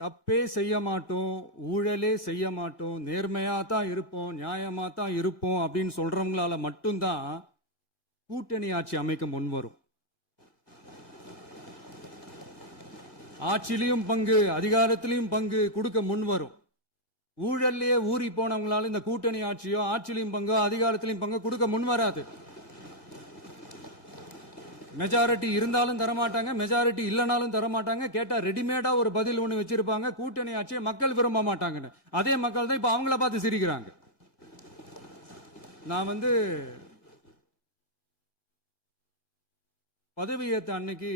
தப்பே செய்ய மாட்டோம், ஊழலே செய்ய மாட்டோம், நேர்மையா தான் இருப்போம், நியாயமா தான் இருப்போம் அப்படின்னு சொல்றவங்களால மட்டும்தான் கூட்டணி ஆட்சி அமைக்க முன்வரும். ஆட்சியிலையும் பங்கு அதிகாரத்திலையும் பங்கு கொடுக்க முன்வரும். ஊழல்லையே ஊறி போனவங்களால இந்த கூட்டணி ஆட்சியோ ஆட்சியிலையும் பங்கு அதிகாரத்திலையும் பங்கு கொடுக்க முன்வராது. மெஜாரிட்டி இருந்தாலும் தரமாட்டாங்க, மெஜாரிட்டி இல்லைனாலும் தரமாட்டாங்க. கேட்டா ரெடிமேடா ஒரு பதில் ஒண்ணு வச்சிருப்பாங்க, கூட்டணி ஆட்சியை மக்கள் விரும்ப மாட்டாங்கன்னு. அதே மக்கள் தான் இப்ப அவங்கள பார்த்து சிரிக்கிறாங்க. நான் பதவி ஏத்த அன்னைக்கு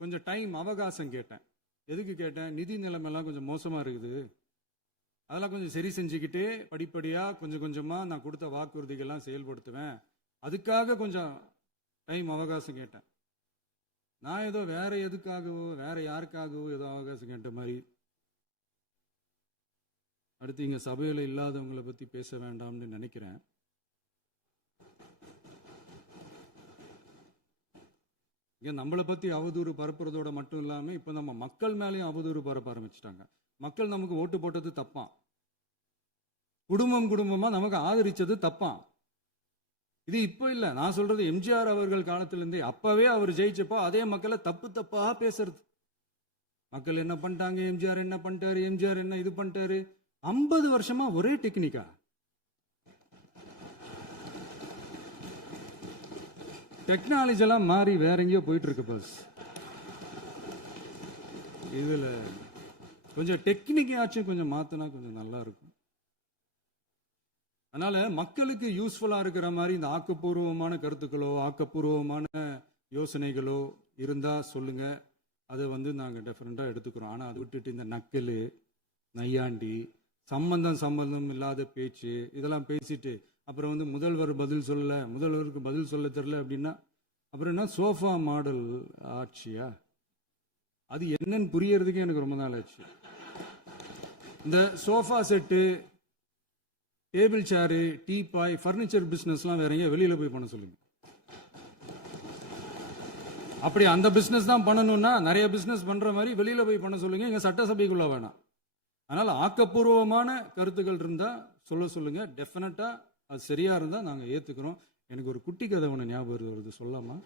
கொஞ்சம் டைம் அவகாசம் கேட்டேன். எதுக்கு கேட்டேன்? நிதி நிலைமைலாம் கொஞ்சம் மோசமா இருக்குது, அதெல்லாம் கொஞ்சம் சரி செஞ்சுக்கிட்டு படிப்படியா கொஞ்சம் கொஞ்சமா நான் கொடுத்த வாக்குறுதிகள்லாம் செயல்படுத்துவேன், அதுக்காக கொஞ்சம் டைம் அவகாசம் கேட்டேன். நான் ஏதோ வேற எதுக்காகவோ வேற யாருக்காகவோ ஏதோ அவகாசம் கேட்ட மாதிரி. அடுத்து இங்க சபையில இல்லாதவங்களை பத்தி பேச வேண்டாம்னு நினைக்கிறேன். இங்க நம்மளை பத்தி அவதூறு பரப்புறதோட மட்டும் இல்லாம இப்ப நம்ம மக்கள் மேலேயும் அவதூறு பரப்ப ஆரம்பிச்சிட்டாங்க. மக்கள் நமக்கு ஓட்டு போட்டது தப்பான், குடும்பம் குடும்பமா நமக்கு ஆதரிச்சது தப்பான். இது இப்ப இல்ல, நான் சொல்றது எம்ஜிஆர் அவர்கள் காலத்திலிருந்தே. அப்பவே அவர் ஜெயிச்சப்போ அதே மக்களை தப்பு தப்பா பேசுறது. மக்கள் என்ன பண்ணிட்டாங்க, எம்ஜிஆர் என்ன பண்ணிட்டாரு, எம்ஜிஆர் என்ன இது பண்ணிட்டாரு. 50 வருஷமா ஒரே டெக்னிக்கா. டெக்னாலஜி எல்லாம் மாறி வேற எங்கேயோ போயிட்டு இருக்கு. பஸ் இதுல கொஞ்சம் டெக்னிக்காச்சும் கொஞ்சம் மாத்தினா கொஞ்சம் நல்லா இருக்கும். அதனால மக்களுக்கு யூஸ்ஃபுல்லா இருக்கிற மாதிரி இந்த ஆக்கப்பூர்வமான கருத்துக்களோ ஆக்கப்பூர்வமான யோசனைகளோ இருந்தா சொல்லுங்க, அதை நாங்க டெஃபரெண்டா எடுத்துக்கிறோம். ஆனா அதை விட்டுட்டு இந்த நக்கல் நையாண்டி சம்பந்தம் இல்லாத பேச்சு இதெல்லாம் பேசிட்டு அப்புறம் முதல்வர் பதில் சொல்லல, முதல்வருக்கு பதில் சொல்ல தெரியல அப்படின்னா அப்புறம் என்ன சோஃபா மாடல் ஆட்சியா? அது என்னன்னு புரியறதுக்கே எனக்கு ரொம்ப நாள் ஆச்சு. இந்த sofa set, table chair, teapoy, furniture பிசினஸ்லாம் வேற எங்க வெளியில போய் பண்ண சொல்லுங்க. அப்படி அந்த பிசினஸ் தான் பண்ணணும்னா நிறைய பிசினஸ் பண்ற மாதிரி வெளியில போய் பண்ண சொல்லுங்க, இங்க சட்டசபைக்குள்ள வேணாம். அதனால ஆக்கப்பூர்வமான கருத்துக்கள் இருந்தா சொல்லுங்க, டெஃபினட்டா அது சரியா இருந்தா நாங்க ஏத்துக்கிறோம். எனக்கு ஒரு குட்டி கதை ஒன்று ஞாபகம் வருது, சொல்லாமா?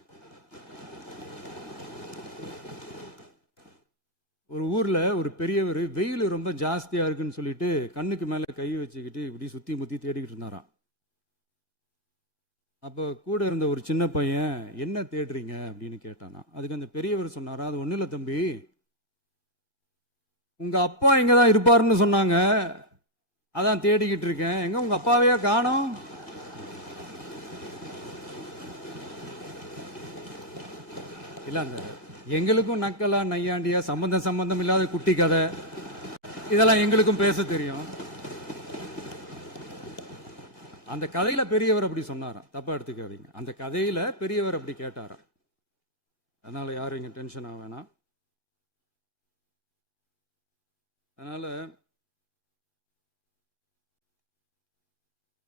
ஒரு ஊர்ல ஒரு பெரியவர் வெயில் ரொம்ப ஜாஸ்தியா இருக்குன்னு சொல்லிட்டு கண்ணுக்கு மேல கை வச்சுக்கிட்டு இப்படி சுத்தி முத்தி தேடிக்கிட்டு இருந்தாராம். அப்ப கூட இருந்த ஒரு சின்ன பையன் என்ன தேடுறீங்க அப்படின்னு கேட்டானா. அதுக்கு அந்த பெரியவர் சொன்னாரா, அது ஒண்ணு இல்ல தம்பி, உங்க அப்பா இங்கதான் இருப்பாருன்னு சொன்னாங்க, அதான் தேடிக்கிட்டு இருக்கேன், எங்க உங்க அப்பாவையா காணோம்? இல்ல அந்த எங்களுக்கும் நக்கலா நையாண்டியா சம்பந்தம் இல்லாத குட்டி கதை இதெல்லாம் எங்களுக்கும் பேச தெரியும். அந்த கதையில பெரியவர் அப்படி சொன்னாராம், தப்பா எடுத்துக்காதீங்க. அந்த கதையில பெரியவர் அப்படி கேட்டாராம். அதனால யாரும் இங்க டென்ஷன் ஆக வேணாம். அதனால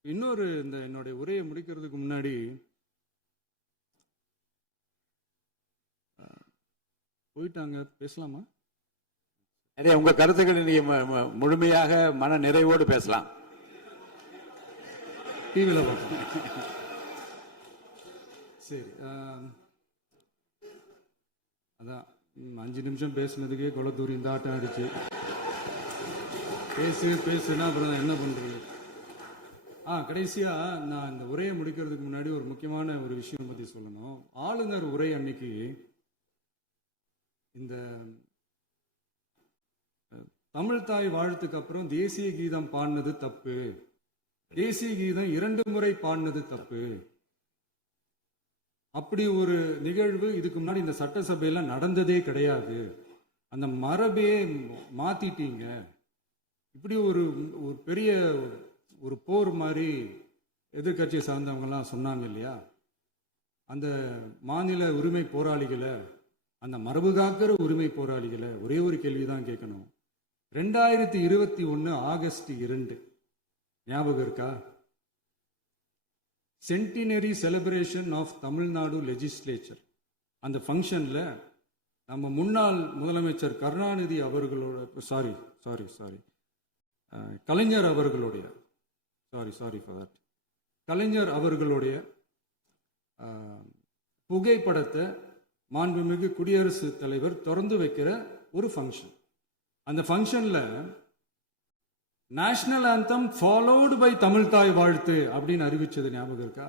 இன்னொரு இந்த என்னுடைய உரையை முடிக்கிறதுக்கு முன்னாடி போயிட்டாங்க, பேசலாமா? உங்க கருத்துக்களை நீங்க முழுமையாக மன நிறைவோடு பேசலாம். டிவியில பார்ப்போம். சரி, அதான் 5 நிமிஷம் பேசுனதுக்கே கொளத்தூரி இந்த ஆட்டம் அடிச்சு பேசுனா அப்புறம் என்ன பண்றது? கடைசியா நான் இந்த உரையை முடிக்கிறதுக்கு முன்னாடி ஒரு முக்கியமான ஒரு விஷயம் பத்தி சொல்லணும். ஆளுநர் உரை அன்னைக்கு இந்த தமிழ் தாய் வாழ்த்துக்கு அப்புறம் தேசிய கீதம் பாடினது தப்பு, தேசிய கீதம் 2 முறை பாடினது தப்பு, அப்படி ஒரு நிகழ்வு இதுக்கு முன்னாடி இந்த சட்டசபையில நடந்ததே கிடையாது, அந்த மரபையே மாத்திட்டீங்க, இப்படி ஒரு பெரிய ஒரு போர் மாதிரி எதிர்கட்சியை சார்ந்தவங்கலாம் சொன்னாங்க இல்லையா. அந்த மாநில உரிமை போராளிகளை, அந்த மரபு காக்கிற உரிமை போராளிகளை ஒரே ஒரு கேள்விதான் கேட்கணும். 2021 ஆகஸ்ட் 2 ஞாபகம் இருக்கா? Centenary celebration of Tamil Nadu legislature. அந்த ஃபங்க்ஷன்ல நம்ம முன்னாள் முதலமைச்சர் கருணாநிதி அவர்களோட கலைஞர் அவர்களுடைய கலைஞர் அவர்களுடைய புகைப்படத்தை மாண்புமிகு குடியரசுத் தலைவர் திறந்து வைக்கிற ஒரு ஃபங்க்ஷன். அந்த ஃபங்க்ஷன்ல national anthem followed by Tamil Thai Vazhthu அப்படின்னு அறிவிச்சது ஞாபகம் இருக்கா?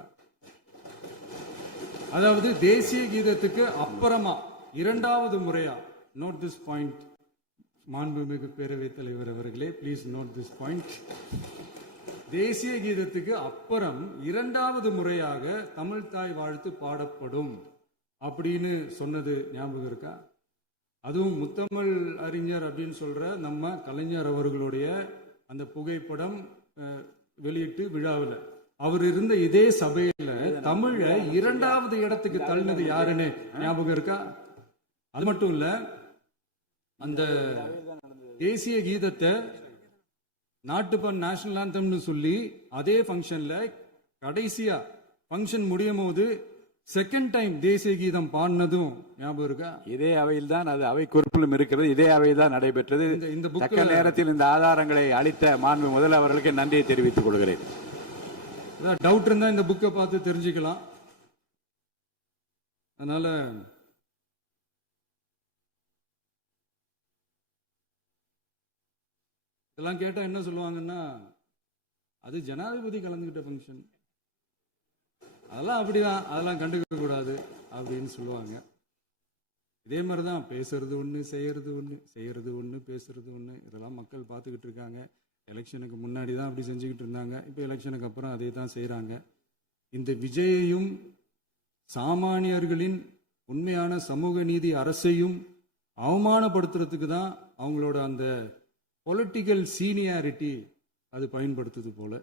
அதாவது தேசிய கீதத்துக்கு அப்புறமா 2வது முறையா, நோட் திஸ் பாயிண்ட் மாண்புமிகு பேரவைத் தலைவர் அவர்களே, ப்ளீஸ் நோட் திஸ் பாயிண்ட். தேசிய கீதத்துக்கு அப்புறம் 2வது முறையாக தமிழ் தாய் வாழ்த்து பாடப்படும் அப்படின்னு சொன்னது ஞாபகம் இருக்கா? அதுவும் முத்தமிழ் அறிஞர் அப்படின்னு சொல்ற நம்ம கலைஞர் அவர்களுடைய அந்த புகைப்படம் வெளியிட்டு விழாவில் அவர் இருந்த இதே சபையில தமிழ 2வது இடத்துக்கு தள்ளினது யாருன்னு ஞாபகம் இருக்கா? அது மட்டும் இல்ல, அந்த தேசிய கீதத்தை நாட்டுப்பண் நேஷனல் ஆந்தம்னு சொல்லி அதே ஃபங்க்ஷன்ல கடைசியா ஃபங்க்ஷன் முடியும் போது செகண்ட் டைம் தேசிய கீதம் பாடினதும் ஞாபகம் இருக்கா? இதே அவையில் தான், அது அவை குறிப்பிலும் இருக்கிறது, இதே அவையில் தான் நடைபெற்றது. இந்த தக்க நேரத்தில் இந்த ஆதாரங்களை அளித்த மாண்பு முதல் அவர்களுக்கு நன்றியை தெரிவித்துக் கொள்கிறேன். டவுட் இருந்தா இந்த புக்கை பார்த்து தெரிஞ்சுக்கலாம். அதனால இதெல்லாம் கேட்டா என்ன சொல்லுவாங்கன்னா, அது ஜனாதிபதி கலந்துகிட்ட ஃபங்க்ஷன், அதெல்லாம் அப்படிதான், அதெல்லாம் கண்டுக்க கூடாது அப்படின்னு சொல்லுவாங்க. இதே மாதிரிதான் பேசுறது ஒண்ணு, செய்யறது ஒண்ணு, பேசுறது ஒண்ணு. இதெல்லாம் மக்கள் பார்த்துக்கிட்டு இருக்காங்க. எலெக்ஷனுக்கு முன்னாடி தான் அப்படி செஞ்சுக்கிட்டு இருந்தாங்க, இப்போ எலெக்ஷனுக்கு அப்புறம் அதே தான் செய்யறாங்க. இந்த விஜயையும் சாமானியர்களின் உண்மையான சமூக நீதி அரசையும் அவமானப்படுத்துறதுக்கு தான் அவங்களோட அந்த பொலிட்டிக்கல் சீனியாரிட்டி அது பயன்படுத்துது போல.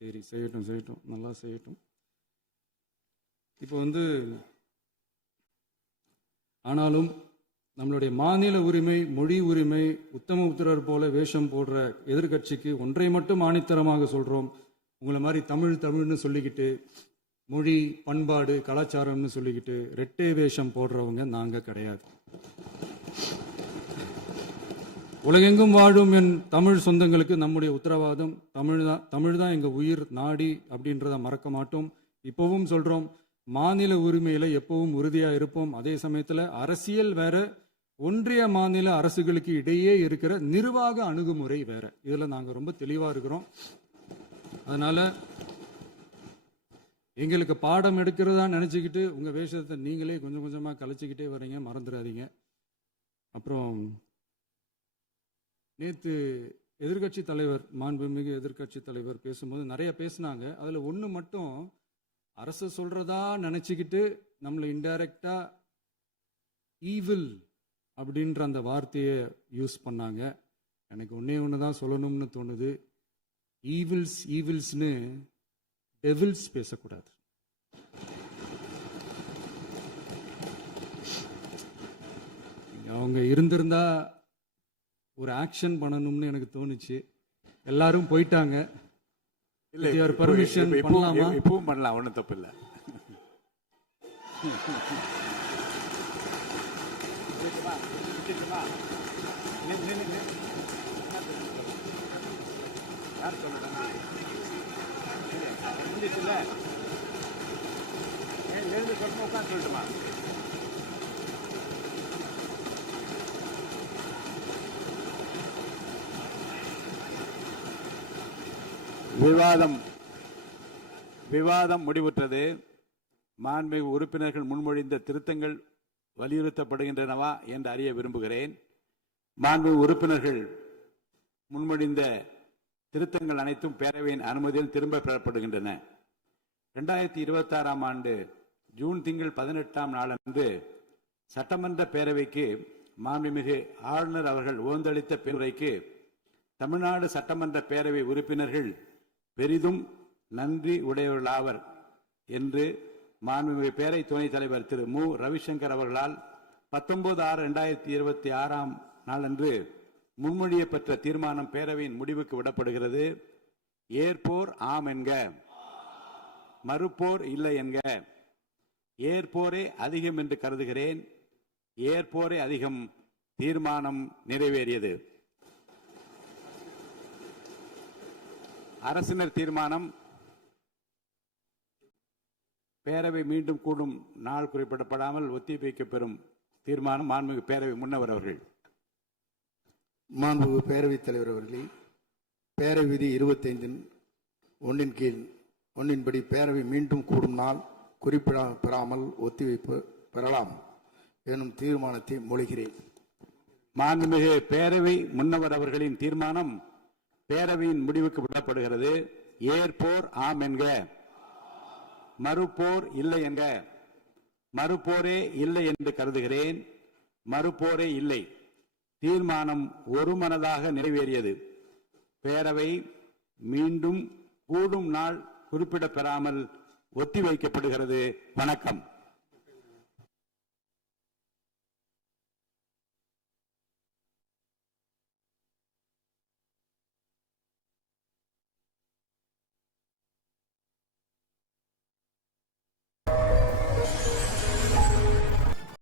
சரி, செய்யட்டும், நல்லா செய்யட்டும். இப்போ ஆனாலும் நம்மளுடைய மாநில உரிமை, மொழி உரிமை, உத்தம உத்தரர் போல வேஷம் போடுற எதிர்கட்சிக்கு ஒன்றை மட்டும் ஆணித்தரமாக சொல்றோம். உங்களை மாதிரி தமிழ்னு சொல்லிக்கிட்டு, மொழி, பண்பாடு, கலாச்சாரம்னு சொல்லிக்கிட்டு ரெட்டை வேஷம் போடுறவங்க நாங்க கிடையாது. உலகெங்கும் வாழும் என் தமிழ் சொந்தங்களுக்கு நம்முடைய உத்தரவாதம் தமிழ் தான் எங்க உயிர் நாடி அப்படின்றத மறக்க மாட்டோம். இப்பவும் சொல்றோம், மாநில உரிமையில எப்பவும் உறுதியா இருப்போம். அதே சமயத்துல அரசியல் வேற, ஒன்றிய மாநில அரசுகளுக்கு இடையே இருக்கிற நிர்வாக அணுகுமுறை வேற. இதுல நாங்க ரொம்ப தெளிவா இருக்கிறோம். அதனால எங்களுக்கு பாடம் எடுக்கிறதா நினைச்சுக்கிட்டு உங்க வேஷத்தை நீங்களே கொஞ்சம் கொஞ்சமா கலைச்சிக்கிட்டே வரீங்க, மறந்துடாதீங்க. அப்புறம் நேத்து எதிர்கட்சி தலைவர், மாண்புமிகு எதிர்கட்சி தலைவர் பேசும்போது நிறைய பேசினாங்க. அதுல ஒண்ணு மட்டும், அரசு சொல்றதா நினைச்சுக்கிட்டு நம்மளை இன்டைரக்டா ஈவில் அப்படின்ற அந்த வார்த்தையை யூஸ் பண்ணாங்க. எனக்கு ஒண்ணு தான் சொல்லணும்னு தோணுது. ஈவில்ஸ்னு டெவில்ஸ் பேசக்கூடாது. அவங்க இருந்திருந்தா ஒரு ஆக்ஷன் பண்ணணும்னு எனக்கு தோணுச்சு. எல்லாரும் போயிட்டாங்க. பர்மிஷன் பண்ணலாமா? இப்பவும் பண்ணலாம், ஒன்றும் தப்பு இல்லை. சொல்லட்டுமா? விவாதம் விவாதம் முடிவுற்றது. மாண்புமிகு உறுப்பினர்கள் முன்மொழிந்த திருத்தங்கள் வலியுறுத்தப்படுகின்றனவா என்று அறிய விரும்புகிறேன். மாண்புமிகு உறுப்பினர்கள் முன்மொழிந்த திருத்தங்கள் அனைத்தும் பேரவையின் அனுமதியில் திரும்ப பெறப்படுகின்றன. 2026 ஆண்டு ஜூன் திங்கள் 18ஆம் நாளன்று சட்டமன்ற பேரவைக்கு மாண்புமிகு ஆளுநர் அவர்கள் ஓந்தளித்த பெருரைக்கு தமிழ்நாடு சட்டமன்ற பேரவை உறுப்பினர்கள் பெரிதும் நன்றி உடையவர்களாவர் என்று மாண்புமிகு பேரவை துணைத் தலைவர் திரு மு. ரவிசங்கர் அவர்களால் 19/6/2026 நாளன்று முன்மொழியப்பெற்ற தீர்மானம் பேரவையின் முடிவுக்கு விடப்படுகிறது. ஏற்போர் ஆம் என்க, மறுப்போர் இல்லை என்க. ஏற்போரே அதிகம் என்று கருதுகிறேன். ஏற்போரே அதிகம். தீர்மானம் நிறைவேறியது. அரசினர் தீர்மானம். பேரவை மீண்டும் கூடும் நாள் குறிப்பிடப்படாமல் ஒத்திவைக்கப்பெறும் தீர்மானம். மாண்புமிகு பேரவை முன்னவர் அவர்கள். மாண்புமிகு பேரவைத் தலைவர் அவர்களே, பேரவை விதி 25(1) கீழ் 1 படி பேரவை மீண்டும் கூடும் நாள் குறிப்பிடப்பெறாமல் ஒத்திவைப்பு பெறலாம் எனும் தீர்மானத்தை மொழிகிறேன். மாண்புமிகு பேரவை முன்னவர் அவர்களின் தீர்மானம் பேரவையின் முடிவுக்கு விடப்படுகிறது. ஏற்போர் ஆம் என்க, மறுப்போர் இல்லை என்க. மறுப்போரே இல்லை என்று கருதுகிறேன். மறுப்போரே இல்லை. தீர்மானம் ஒருமனதாக நிறைவேறியது. பேரவை மீண்டும் கூடும் நாள் குறிப்பிடப்பெறாமல் ஒத்திவைக்கப்படுகிறது. வணக்கம்.